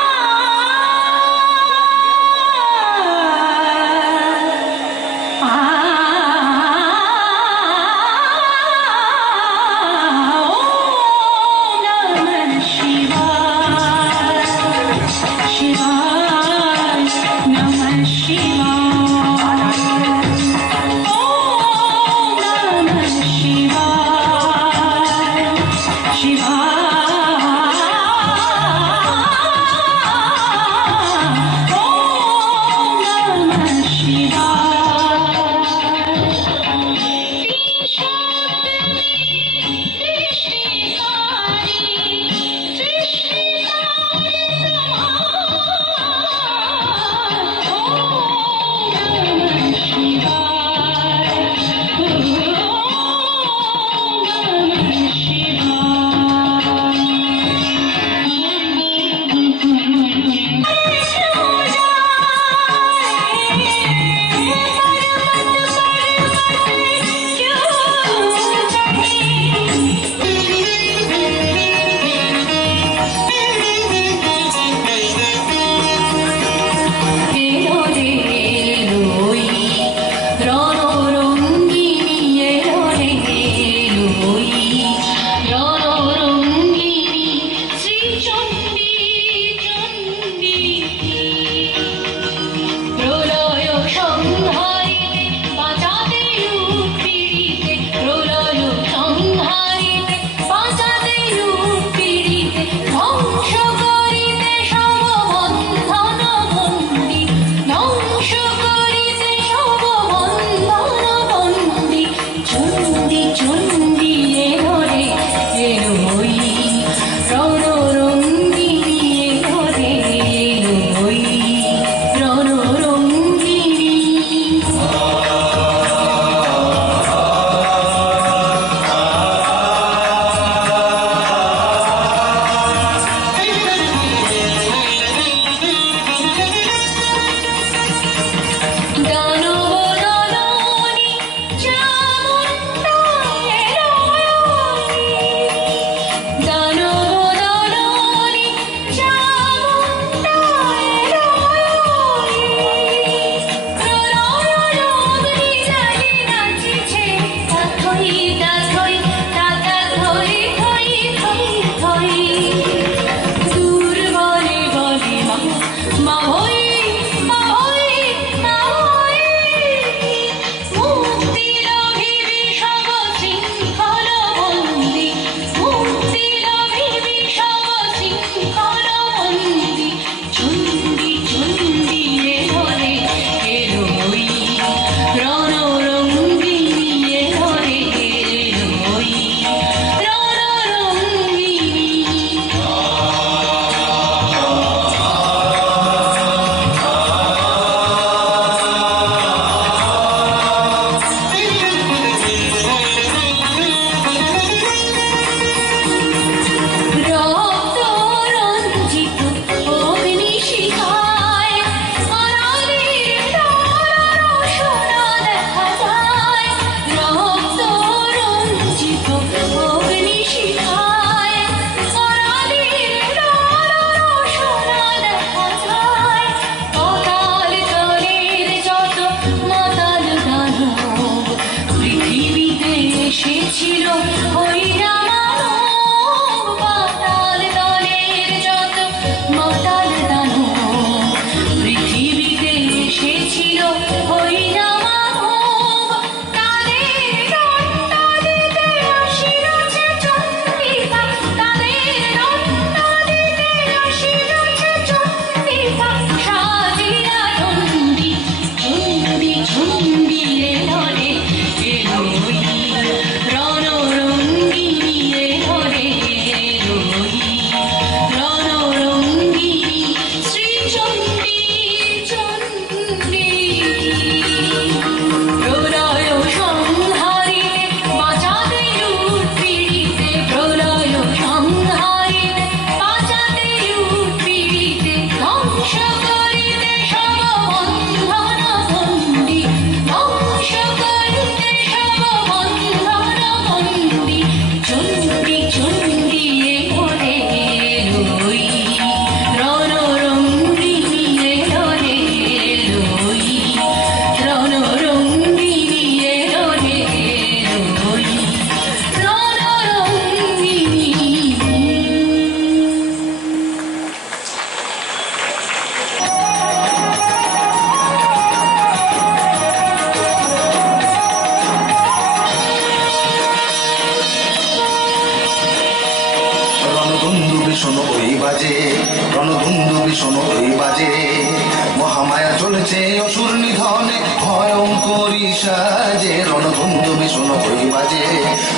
অসুর নিধনে ভয়ঙ্করী সাজে রণধন্দু ভীষণ হই বাজে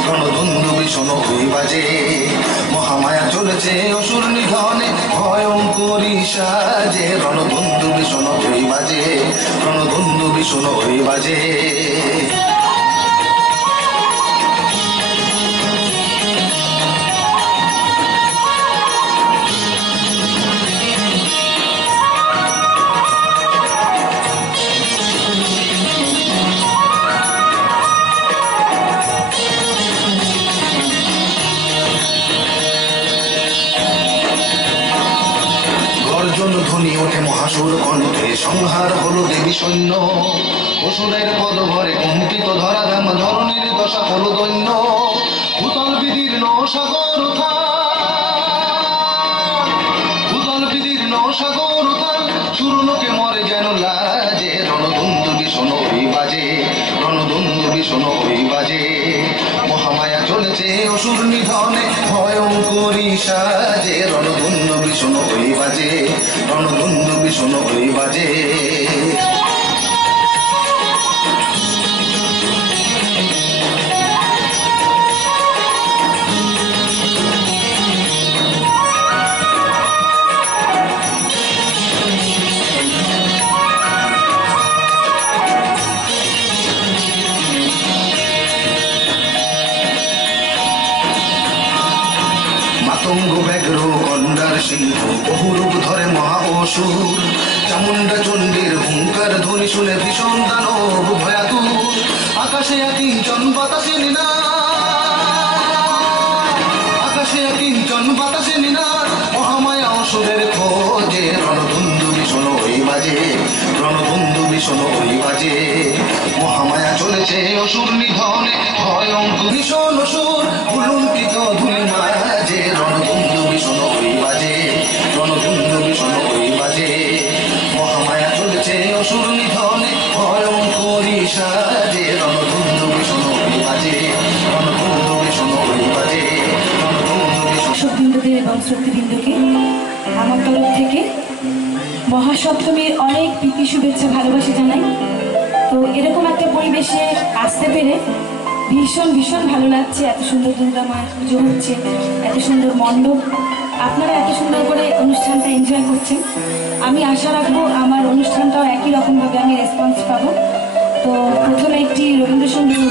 রণধন্দু ভীষণ হই বাজে মহামায়া চলেছে অসুর নিধনে ভয়ঙ্করী সাজে রণধন্দু ভীষণ হই বাজে রণধন্দু ভীষণ হই বাজে ধ্বনি ওঠে মহাসুর কণ্ঠে সংহার হলো দেবী সৈন্য অসুরের পদ ভরে কম্পিত ধরা ধাম ধরনের দশা হলো দৈন্য ভূতল বিদীর্ণ সাগর ভূতল বিদীর্ণ সাগর সুরলোকে মরে যেন লাজে রণধন্দু ভীষণ হই বাজে রণধন্দু ভীষণ হই বাজে মহামায়া চলেছে অসুর নিধনে ভয়ঙ্করী সাজে রণধন্দু ভীষণ হই বাজে রণধন্দু ভীষণ হই বাজে মাতঙ্গ ব্যাঘ্র গন্ডার সিংহ বহুরূপ ধরে মহা অসুর চামুন্ডা চণ্ডীর হুঙ্কার ধ্বনি শুনে ভীষণ দানব ভয়াতুর আকাশে কিঞ্চন বাতাসে নিনা আকাশে কিঞ্চন বাতাসে নিনা মহামায়া অসুরের খোঁজে রণধন্দু ভীষণ হই বাজে রণধন্দু ভীষণ হই বাজে মহামায়া চলেছে অসুর নিধনে ভয়ঙ্কর ভীষণ অসুর উলুঙ্কিত ধুলি মাঝে রণধন্দু ভীষণ হই বাজে রণধন্দু ভীষণ হই বাজে মহামায়া চলেছে অসুর নিধনে ভয়ঙ্করী সাজে রণধন্দু ভীষণ হই বাজে রণধন্দু ভীষণ হই বাজে রণধন্দু ভীষণ দর্শকবৃন্দদের এবং শ্রোতৃবৃন্দকে আমার তরফ থেকে মহাসপ্তমীর অনেক প্রীতি শুভেচ্ছা ভালোবাসা জানাই। তো এরকম একটা পরিবেশে আসতে পেরে ভীষণ ভীষণ ভালো লাগছে। এত সুন্দর দুর্গা মায়ের পুজো হচ্ছে, এত সুন্দর মণ্ডপ, আপনারা এত সুন্দর করে অনুষ্ঠানটা এনজয় করছেন। আমি আশা রাখবো আমার অনুষ্ঠানটাও একই রকমভাবে আমি রেসপন্স পাবো। তো প্রথমে একটি রবীন্দ্রসঙ্গীত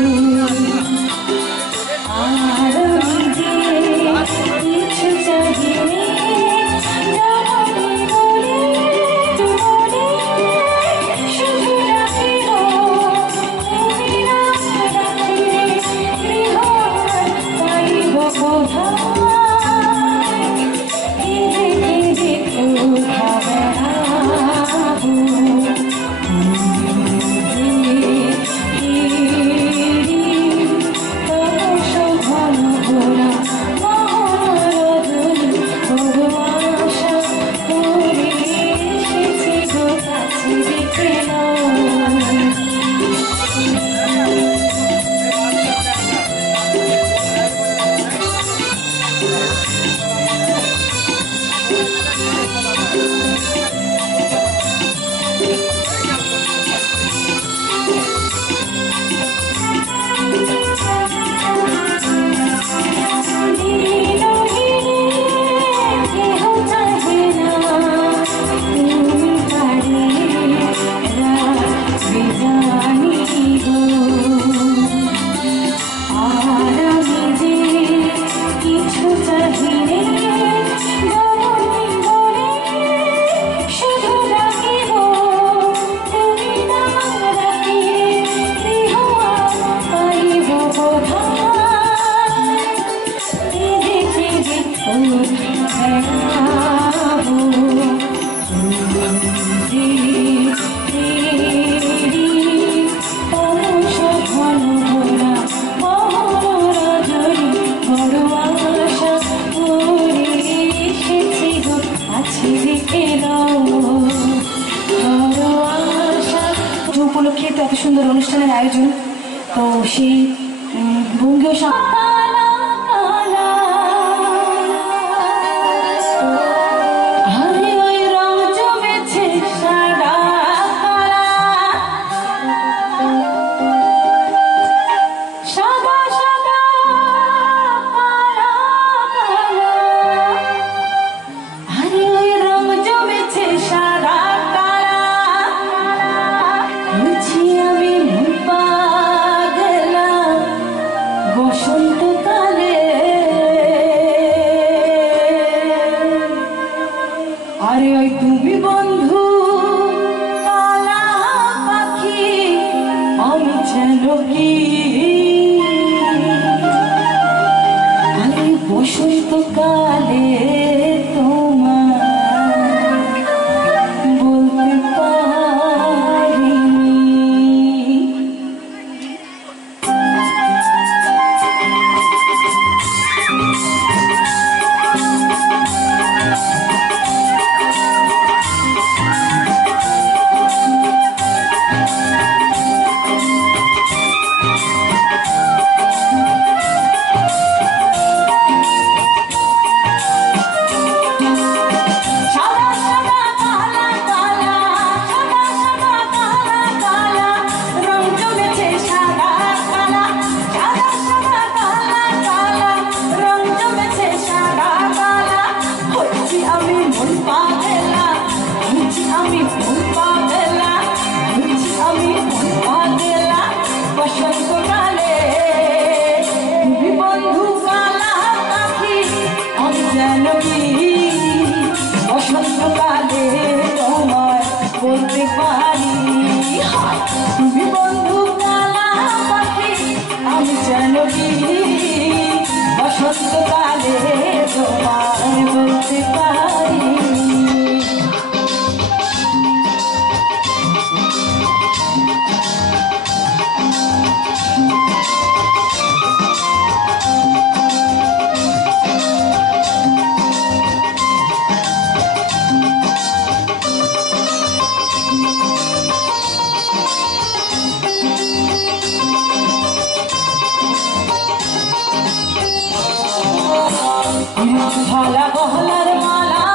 উপলক্ষে তো এত সুন্দর অনুষ্ঠানের আয়োজন। তো সেই ভঙ্গিও বুঝি আমি মন পাগলা বসন্তকালে, আরে ওই তুমি বন্ধু কালা পাখি, আমি যেন কি আরে বসন্তকালে বলতে পারি, তুমি বন্ধু কালা পাখি, আমি যেন কি বসন্তকালে তোমায় বলতে পারি। ঢালা গহলার মালা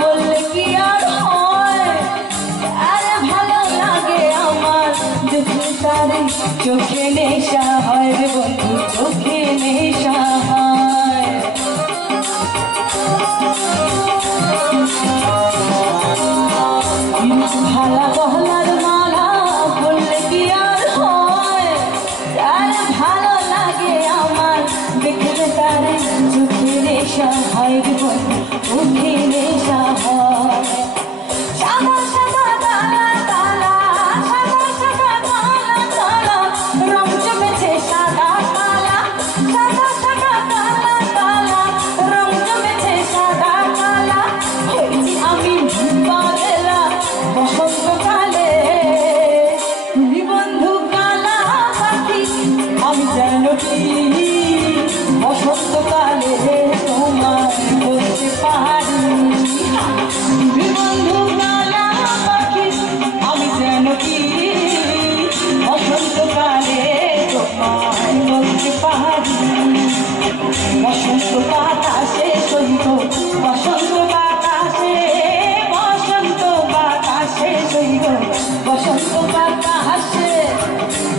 বললে কি আর হয়, আরে ভালো লাগে আমার দেখে তারে চোখে নেশা হয় রে বন্ধু, চোখে নেশা হয়। ঢালা গহলার মালা বললে কি আর হয়, আরে ভালো লাগে আমার দেখে তারে চোখে নেশা হয় রে বন্ধু, চোখে নেশা হয়। সাদা সাদা কালা কালা, সাদা সাদা কালা কালা, রং জমেছে সাদা কালা, সাদা সাদা কালা কালা, রং জমেছে সাদা কালা। হয়েছি আমি পাগলা বসন্তকালে, তুমি বন্ধু কালা পাখি, আমি যেন কি বসন্তকালে তোমায় বলতে পারি। তুমি বন্ধু কালা পাখি, আমি যেন কি বসন্তকালে তোমায় বলতে পারি। বসন্ত বাতাসে সইব, বসন্ত বাতাসে, বসন্ত বাতাসে সইব, বসন্ত বাতাসে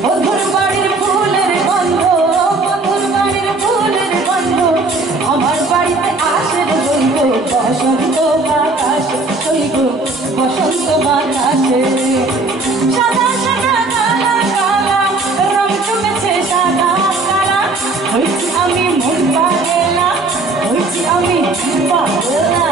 বন্ধুর বাড়ির ফুলের গন্ধ, বন্ধুর বাড়ির ফুলের গন্ধ আমার বাড়িতে আসে সইব, বসন্ত বাতাসে সইব, বসন্ত বাতাসে। সাদা সাদা কালা কালা, রং জমেছে সাদা কালা, হয়েছি আমি মন পাগলা, হয়েছি আমি পাগলা।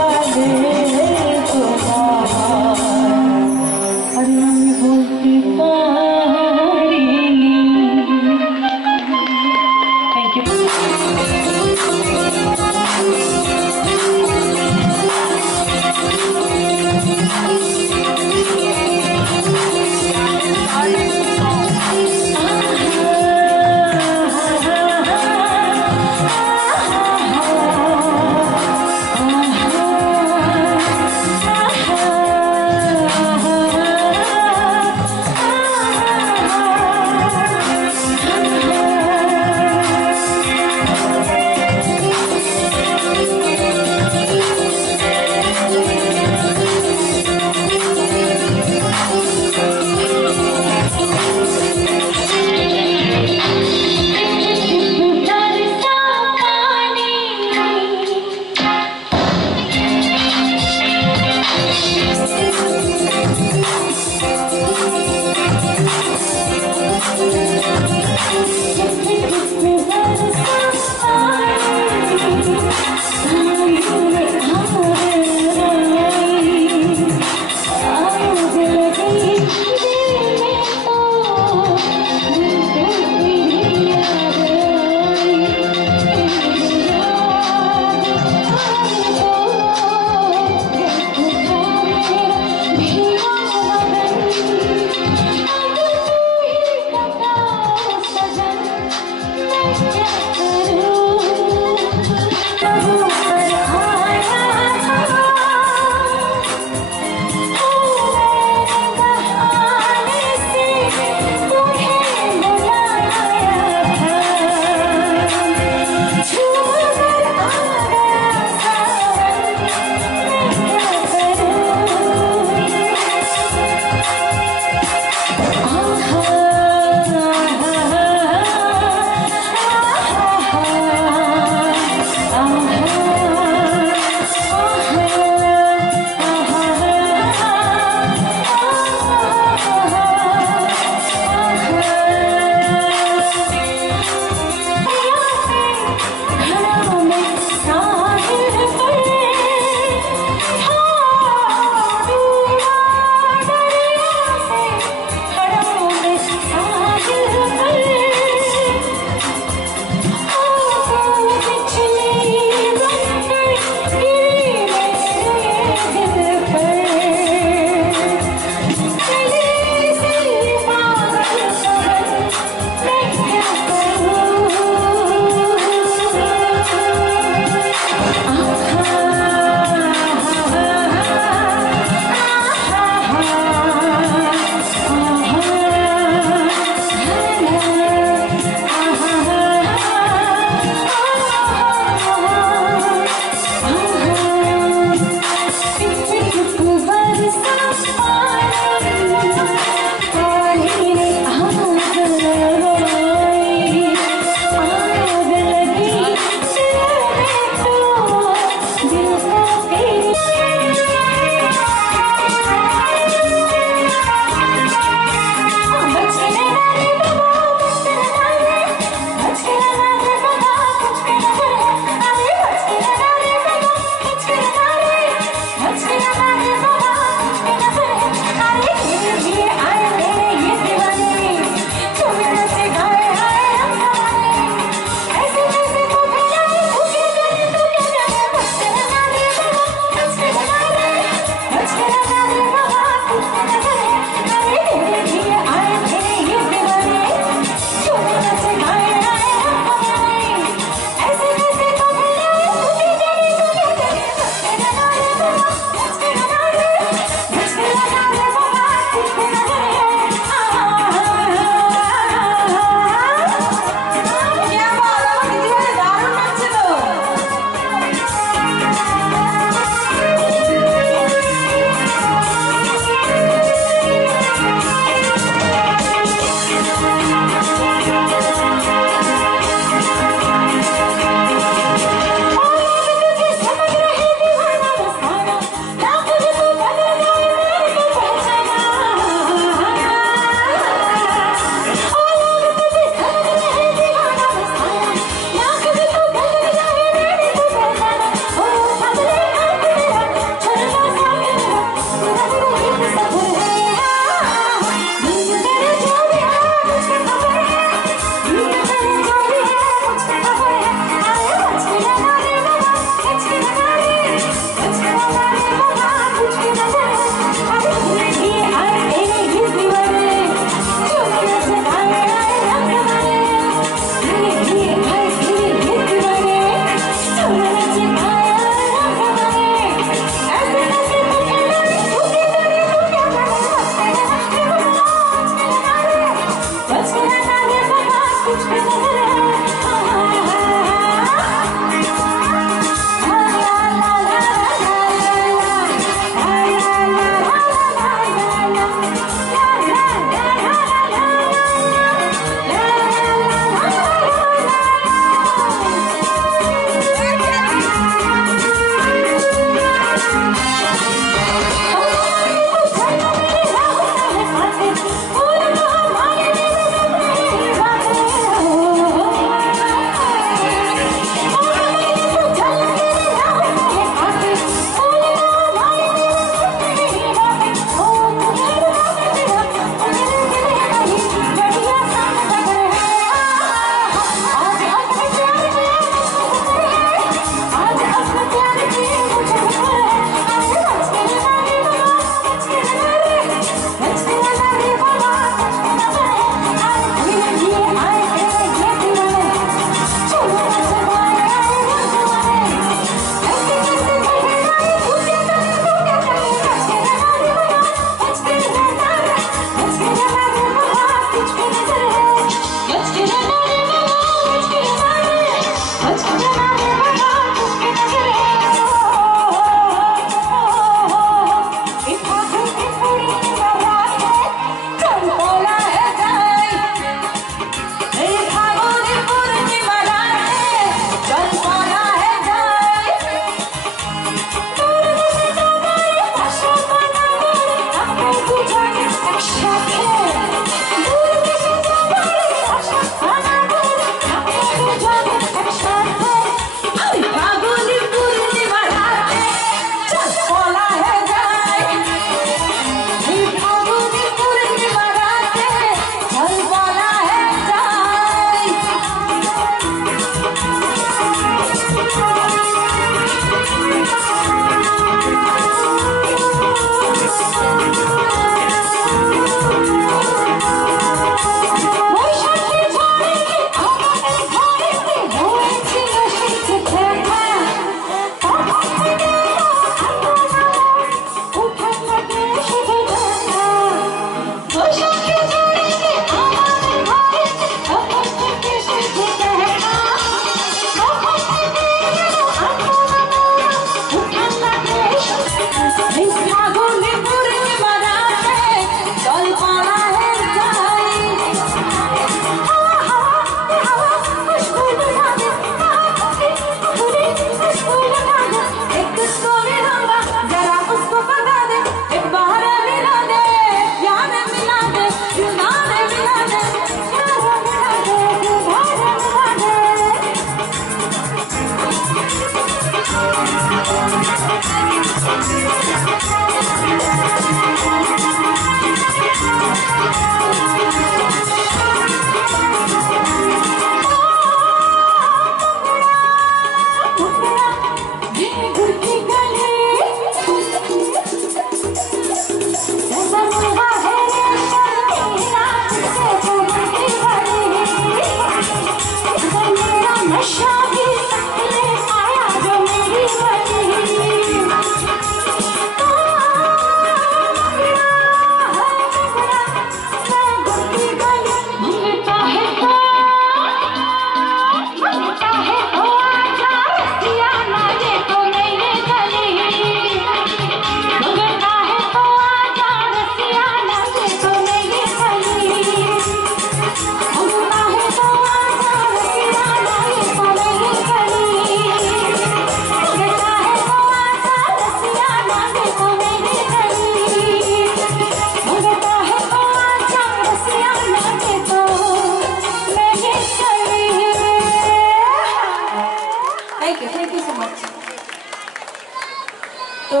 তো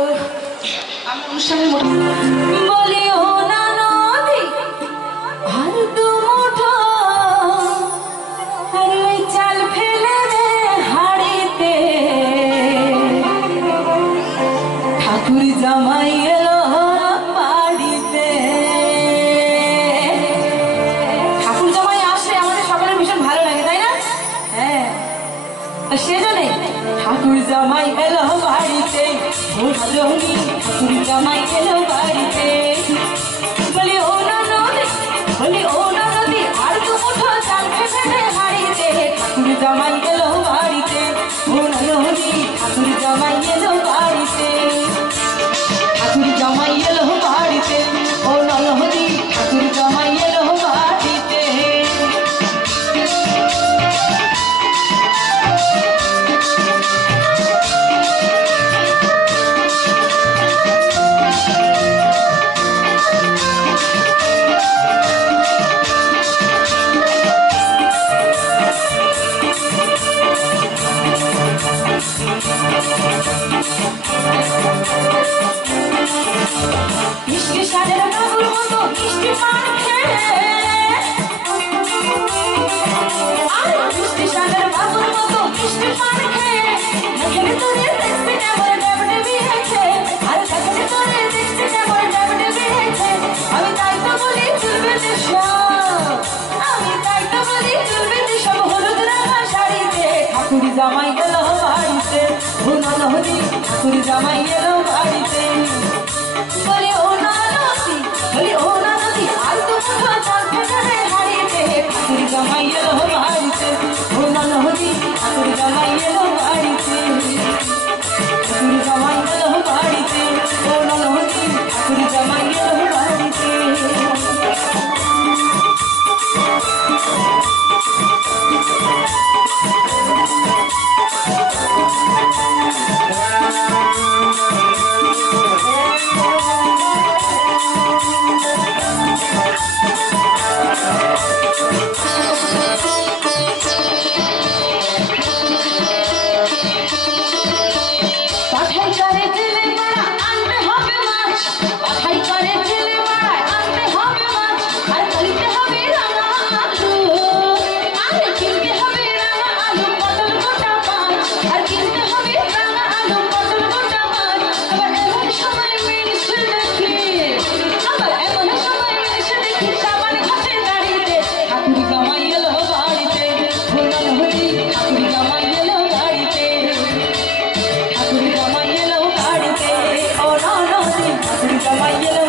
আমরা অনুষ্ঠানের বলি ও না নদী আর দু মুঠো আর ওই চাল ফেলে দে হাড়িতে ঠাকুর জামাই এলো বাড়িতে। ঠাকুর জামাই আসলে আমাদের সকলের ভীষণ ভালো লাগে, তাই না? হ্যাঁ, সেজন্যে ঠাকুর জামাই এলো বাড়িতে, ও রজনী ঠাকুর জামাই এলো বাড়িতে। বলি ও না নদী, বলি ও না নদী আর দু মুঠো চাল ফেলে দে হাড়িতে ঠাকুর জামাই এলো বাড়িতে, ও না নদী ঠাকুর জামাই এলো বাড়িতে। ঠাকুর জামাই এলো বাড়িতে, ও নলহরি ঠাকুর জামাই এলো বাড়িতে। মিষ্টি সাজের বাবুর মতো মিষ্টি পান খেয়ে, আর মিষ্টি সাজের বাবুর মতো মিষ্টি পান খেয়ে এখানে তোরে দেখতে কেমন ডেবডে বিয়েছে, আর এখানে তোরে দেখতে কেমন ডেবডে বিয়েছে। আমি তাই তো বলি চলবে সব, আমি তাই তো বলি চলবে সব হলুদ রাঙা শাড়িতে ঠাকুর জামাই এলো বাড়িতে, ও নলহরি ঠাকুর জামাই এলো বাড়িতে। বলি ও না নদী, বলি ও না নদী আর দু মুঠো চাল ফেলে দে হাড়িতে ঠাকুর জামাই এলো বাড়িতে, ও না নদী ঠাকুর জামাই এলো বাড়িতে। ঠাকুর জামাই এলো বাড়িতে, ও না নদী ঠাকুর জামাই এলো বাড়িতে। পাঠাই করে জেলে মারা আনতে হবে মাছ, পাঠাই করে জেলে মারা আনতে হবে মাছ, আর কিনতে হবে রাঙা আলু, আর কিনতে হবে রাঙা আলু পটল গোটা মাছ, আর কিনতে হবে রাঙা আলু পটল গোটা মাছ। আবার এমন সময় মিলছে দেখি, আবার এমন সময় মিলছে দেখি সাবান ঘাটে দাঁড়িয়ে ঠাকুর জামাই এলো বাড়িতে, ঘোড়াল হরি ঠাকুর জামাই এলো বাড়িতে। ঠাকুর জামাই এলো বাড়িতে, ও নদী ঠাকুর জামাই এলো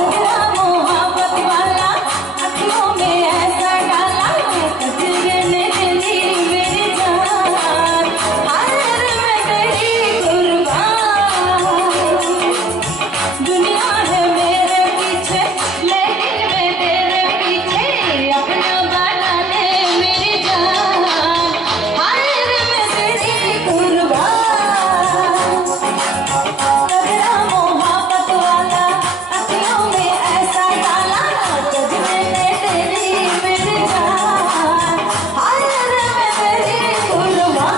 मोहब्बत वाला अखियों में ऐसा डाला कजरे ने तेरी मेरी जान हर मैं तेरी कुर्बान दुनिया है मेरे पीछे लेकिन मैं तेरे पीछे अपना बना ले मेरी जान हर मैं तेरी कुर्बान कजरा मोहब्बत वाला अखियों में ऐसा डाला कजरे ने तेरी मेरी जान हर मैं तेरी कुर्बान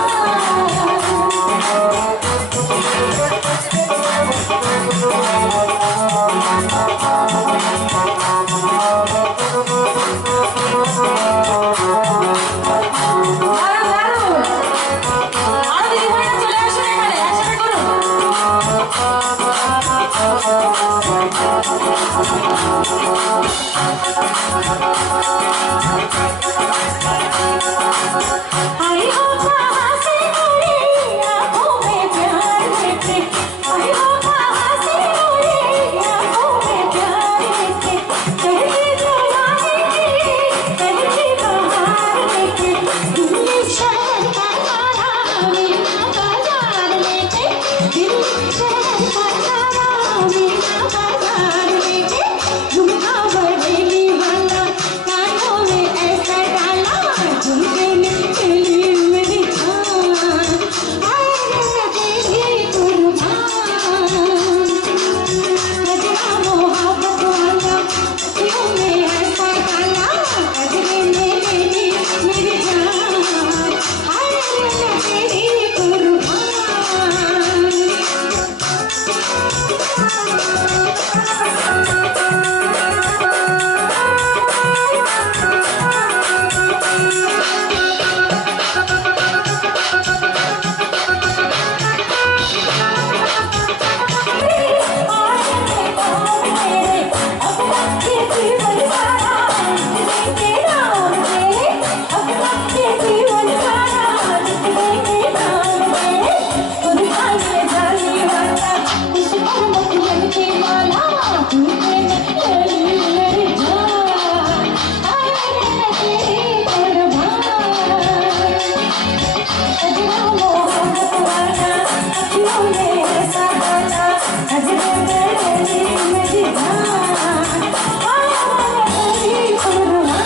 আর দিদি ভাইরা চলে আসুন এখানে একসাথে করুন आई हो कहाँ से मुड़ी आँखों में प्यार लेके आई हो कहाँ से मुड़ी आँखों में प्यार लेके कहती जवानी कहती बहार लेके दिल्ली शहर का तारा मीना बाजार लेके दिल्ली शहर का तारा मीना बाजार लेके झुमका बरेली वाला कानों में ऐसा डाला झुमके में तेरी मेरी जान आए मैं तेरी कुर्बान कजरा मोहब्बत वाला अखियों में ऐसा डाला कजरे में तेरी मेरी जान आए मैं तेरी कुर्बान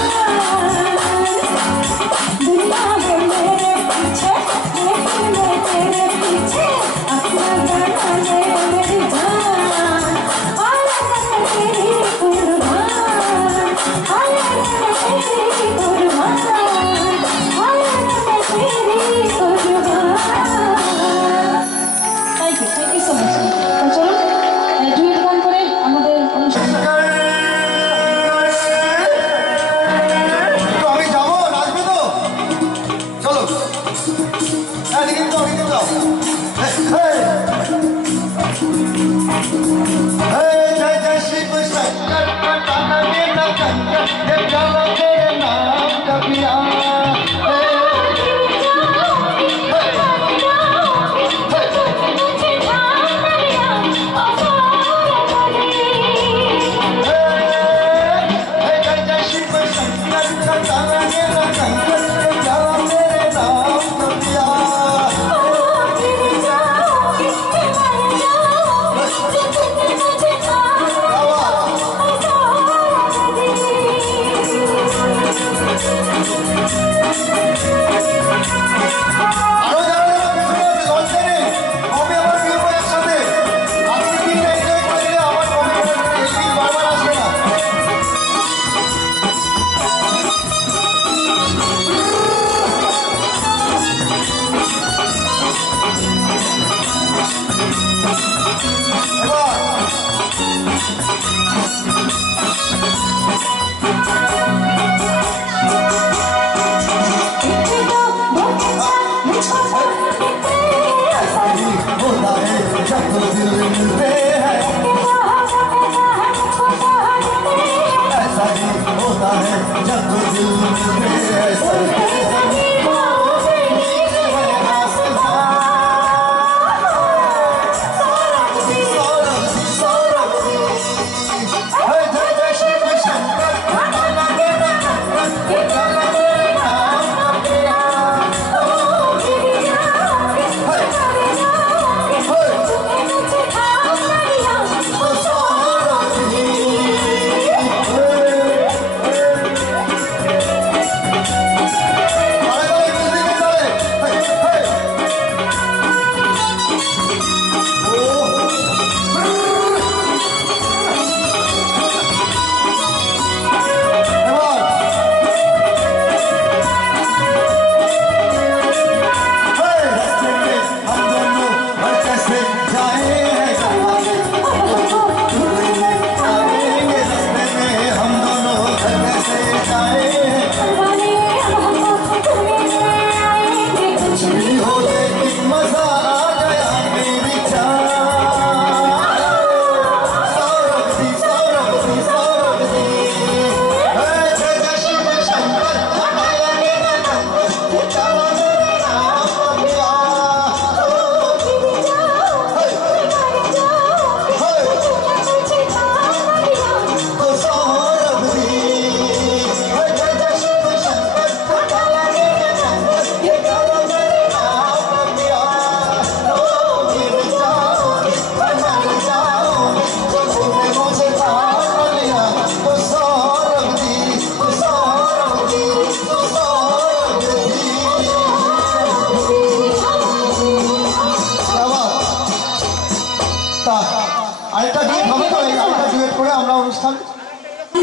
এই গানটা ডুয়েট করে আমরা অনুষ্ঠান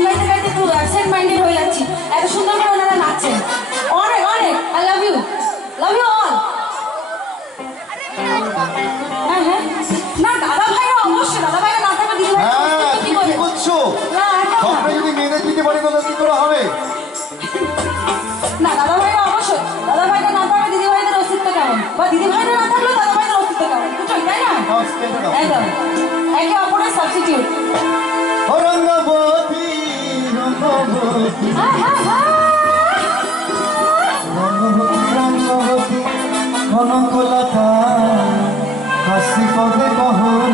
গাইতে গাইতে একটু অ্যাবসেন্ট মাইন্ডেড হয়ে যাচ্ছি। এত সুন্দর করে ওনারা নাচছেন, অনেক অনেক আই লাভ ইউ অল। হ্যাঁ হ্যাঁ, না দাদা ভাইরা অবশ্যই, দাদা ভাইরা না থাকলে দিদি ভাই হ্যাঁ কি তুমি করে? কি করছো? না একদম না। আমরা যদি মেয়েদের দিতে পারি তাহলে কি করে হবে? না দাদা ভাইরা অবশ্যই, দাদা ভাইরা না থাকলে দিদি ভাইদের অস্তিত্ব কেমন, বা দিদি ভাইরা না থাকলে দাদা ভাইদের অস্তিত্ব কেমন, বুঝছো তাই না? একদম একে অপরের সাবস্টিটিউট। রঙ্গবতী রঙ্গবতী রঙ্গবতী কনকলতা হাসি পদে কহন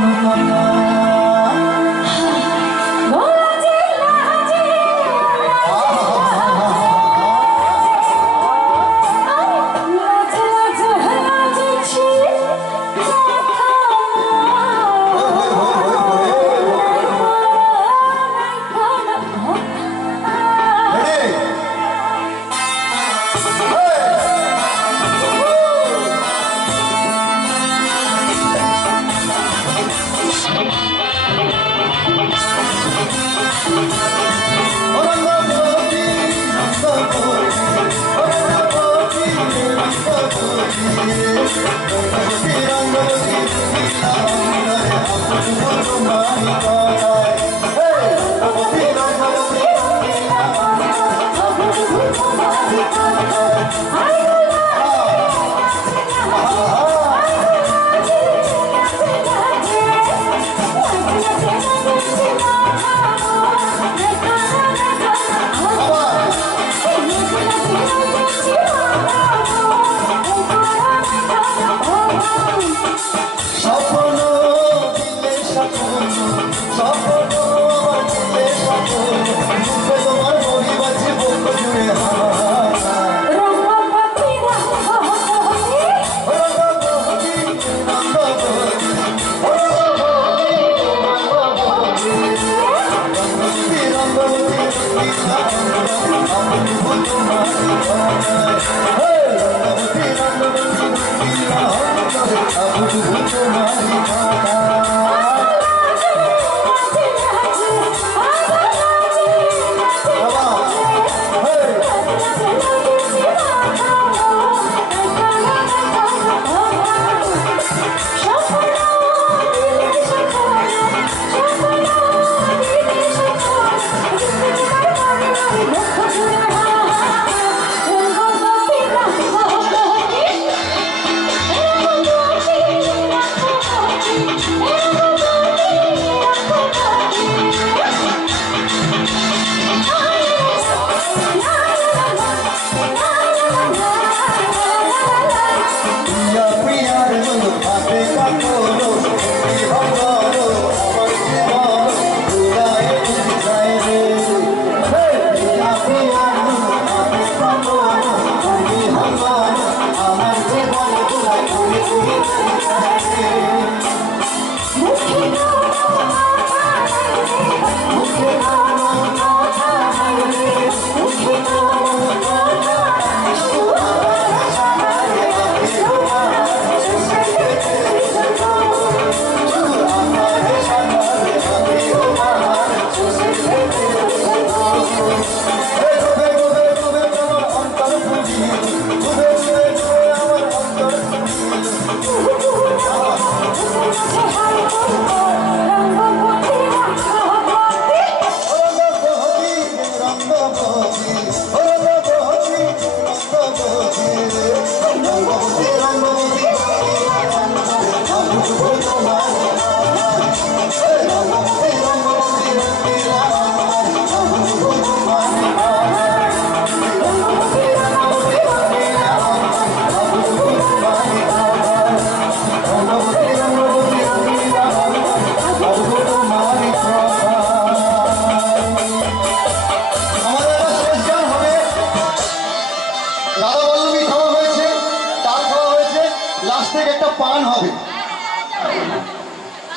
কথা পান হবে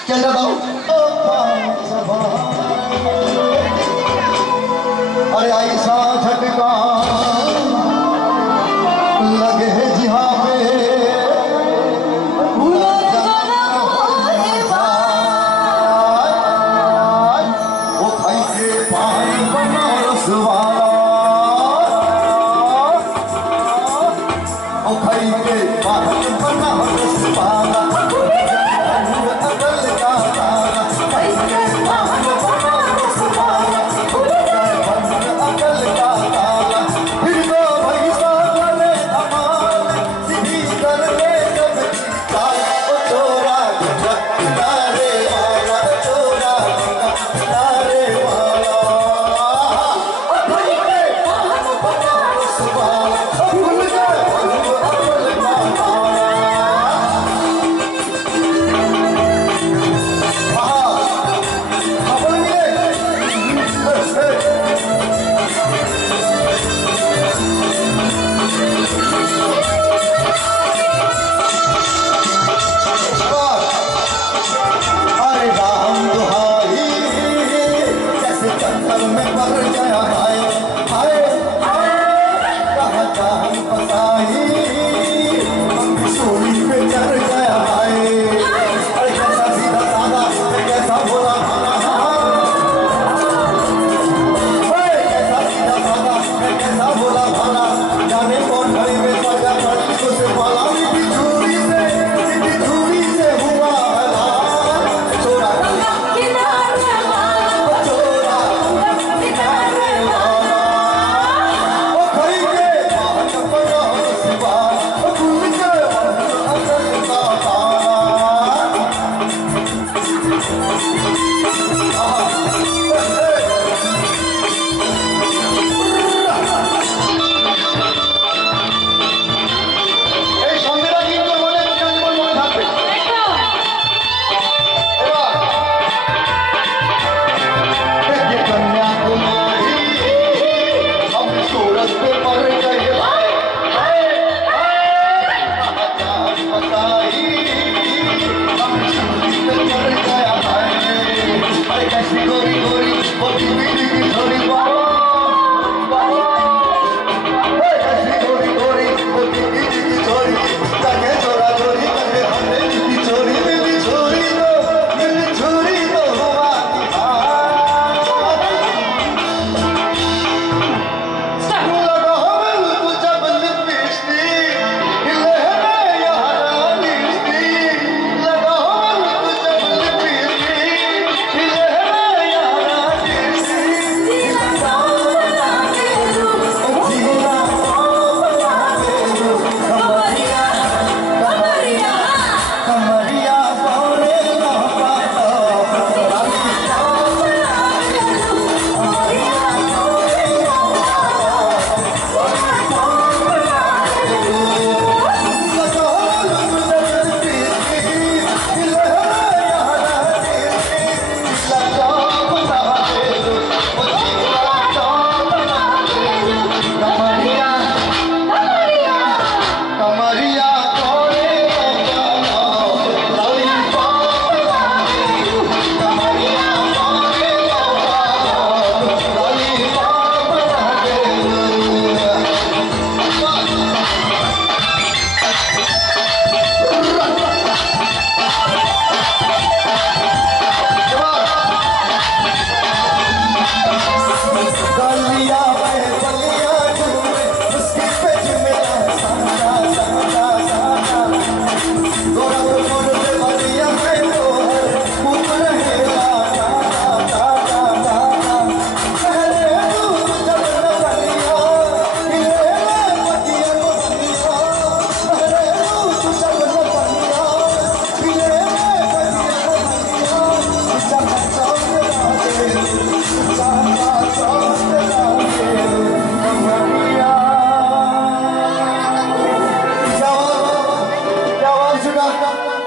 কেলটা দাও अरे ऐसा झटका लगे जिहा पे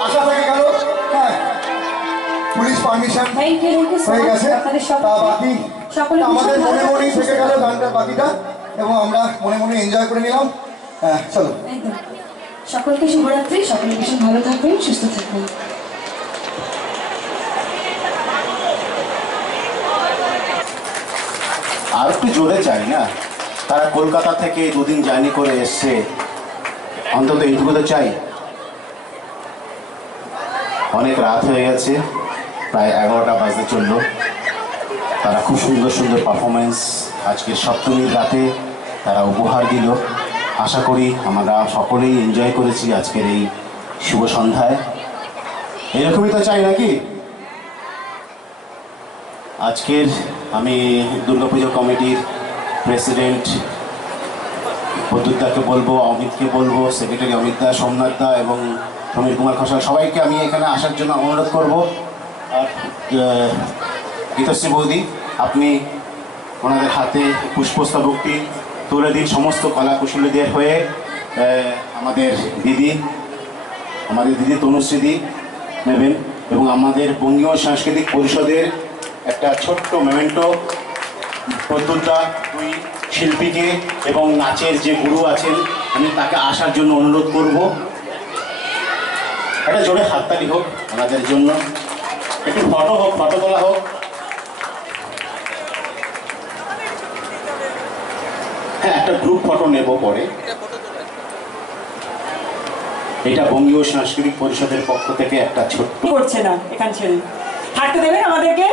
আশা থেকে গেল। হ্যাঁ, police permission Thank you so হয়ে much. গেছে। আপনাদের তা বাকি সকলে আমাদের ভীষণ মনে ভালো মনেই থেকে গেল গানটার বাকিটা, এবং আমরা মনে মনে এনজয় করে নিলাম। হ্যাঁ, চলো। একদম। সকলকে শুভরাত্রি, সকলে ভীষণ ভালো থাকবেন, সুস্থ থাকবেন। আর একটু জোরে চাই না, তারা কলকাতা থেকে দুদিন জার্নি করে এসছে, অন্তত এইটুকু তো চাই। অনেক রাত হয়ে গেছে, প্রায় 11টা বাজতে চললো। তারা খুব সুন্দর সুন্দর পারফরমেন্স আজকে সপ্তমীর রাতে তারা উপহার দিল। আশা করি আমরা সকলেই এনজয় করেছি আজকের এই শুভ সন্ধ্যায়। এরকমই তো চাই নাকি? আজকের আমি দুর্গাপুজো কমিটির প্রেসিডেন্ট প্রদ্যুৎদাকে বলবো, অমিতকে বলবো, সেক্রেটারি অমিত দা, সোমনাথ দা এবং সমীর কুমার ঘোষাল, সবাইকে আমি এখানে আসার জন্য অনুরোধ করব। আর গীতশ্রী বৌদি, আপনি ওনাদের হাতে পুষ্পস্তবকটি তুলে দিন সমস্ত কলা কুশলীদের হয়ে। আমাদের দিদি তনুশ্রীদি নেবেন, এবং আমাদের বঙ্গীয় সাংস্কৃতিক পরিষদের একটা ছোট্ট মেমেন্টো প্রদ্যুৎদা, দুই শিল্পীকে এবং নাচের যে গুরু আছেন আমি তাকে আসার জন্য অনুরোধ করব। একটা জোরে হাততালি হোক আমাদের জন্য, একটু ফটো হোক, ফটো তোলা হোক। হ্যাঁ, একটা গ্রুপ ফটো নেব পরে। এটা বঙ্গীয় সাংস্কৃতিক পরিষদের পক্ষ থেকে একটা ছোট্ট করছে না, এখান ছেড়ে থাকতে দেবেন আমাদেরকে।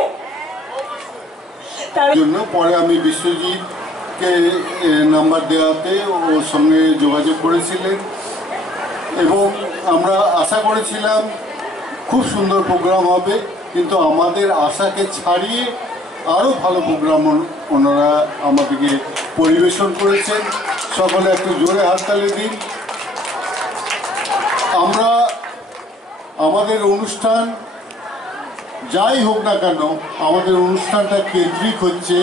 জন্য পরে আমি বিশ্বজিৎকে নাম্বার দেওয়াতে ওর সঙ্গে যোগাযোগ করেছিলেন, এবং আমরা আশা করেছিলাম খুব সুন্দর প্রোগ্রাম হবে, কিন্তু আমাদের আশাকে ছাড়িয়ে আরও ভালো প্রোগ্রাম ওনারা আমাদেরকে পরিবেশন করেছেন। সকলে একটু জোরে হাততালি দিন। আমরা আমাদের অনুষ্ঠান যাই হোক না কেন, আমাদের অনুষ্ঠানটা কেন্দ্রিক হচ্ছে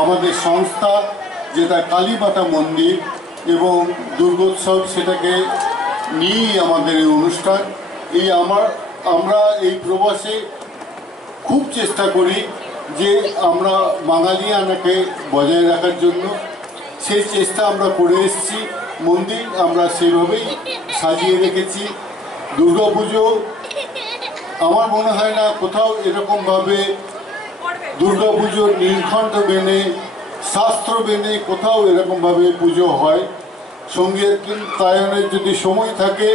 আমাদের সংস্থা, যেটা কালীমাতা মন্দির এবং দুর্গোৎসব, সেটাকে নিয়েই আমাদের এই অনুষ্ঠান। আমরা এই প্রবাসে খুব চেষ্টা করি যে আমরা বাঙালিয়ানাকে বজায় রাখার জন্য, সেই চেষ্টা আমরা করে এসেছি। মন্দির আমরা সেভাবেই সাজিয়ে রেখেছি। দুর্গাপুজো আমার মনে হয় না কোথাও এরকমভাবে দুর্গাপুজোর নির্ঘণ্ট মেনে, শাস্ত্র মেনে কোথাও এরকমভাবে পুজো হয়। সঙ্গীতায়নের যদি সময় থাকে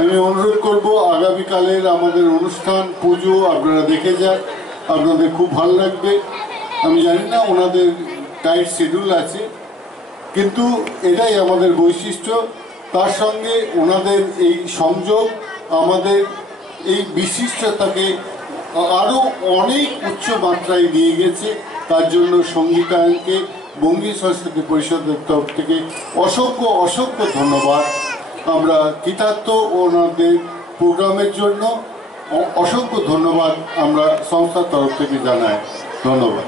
আমি অনুরোধ করব আগামীকালের আমাদের অনুষ্ঠান পুজো আপনারা দেখে যান, আপনাদের খুব ভালো লাগবে। আমি জানি না ওনাদের টাইট শিডিউল আছে, কিন্তু এটাই আমাদের বৈশিষ্ট্য। তার সঙ্গে ওনাদের এই সংযোগ আমাদের এই বিশিষ্টতাকে আরও অনেক উচ্চ মাত্রায় নিয়ে গেছে। তার জন্য সঙ্গীতায়নকে বঙ্গীয় সংস্কৃতি পরিষদের তরফ থেকে অসংখ্য অসংখ্য ধন্যবাদ। আমরা কৃতার্থ ওনাদের প্রোগ্রামের জন্য অসংখ্য ধন্যবাদ আমরা সংস্থার তরফ থেকে জানাই। ধন্যবাদ।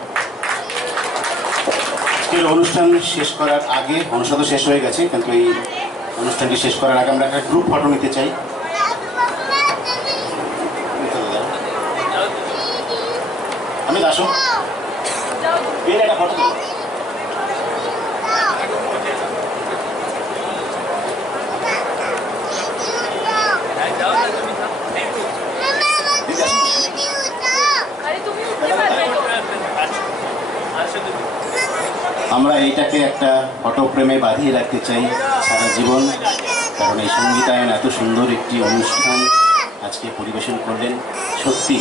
অনুষ্ঠান শেষ করার আগে, অনুষ্ঠান তো শেষ হয়ে গেছে, কিন্তু এই অনুষ্ঠানটি শেষ করার আগে আমরা একটা গ্রুপ ফটো নিতে চাই। আমি আসো একটা ফটো। আমরা এইটাকে একটা ফটো ফ্রেমে বাঁধিয়ে রাখতে চাই সারা জীবন, কারণ এই সঙ্গীতায়ন এত সুন্দর একটি অনুষ্ঠান আজকে পরিবেশন করলেন। সত্যি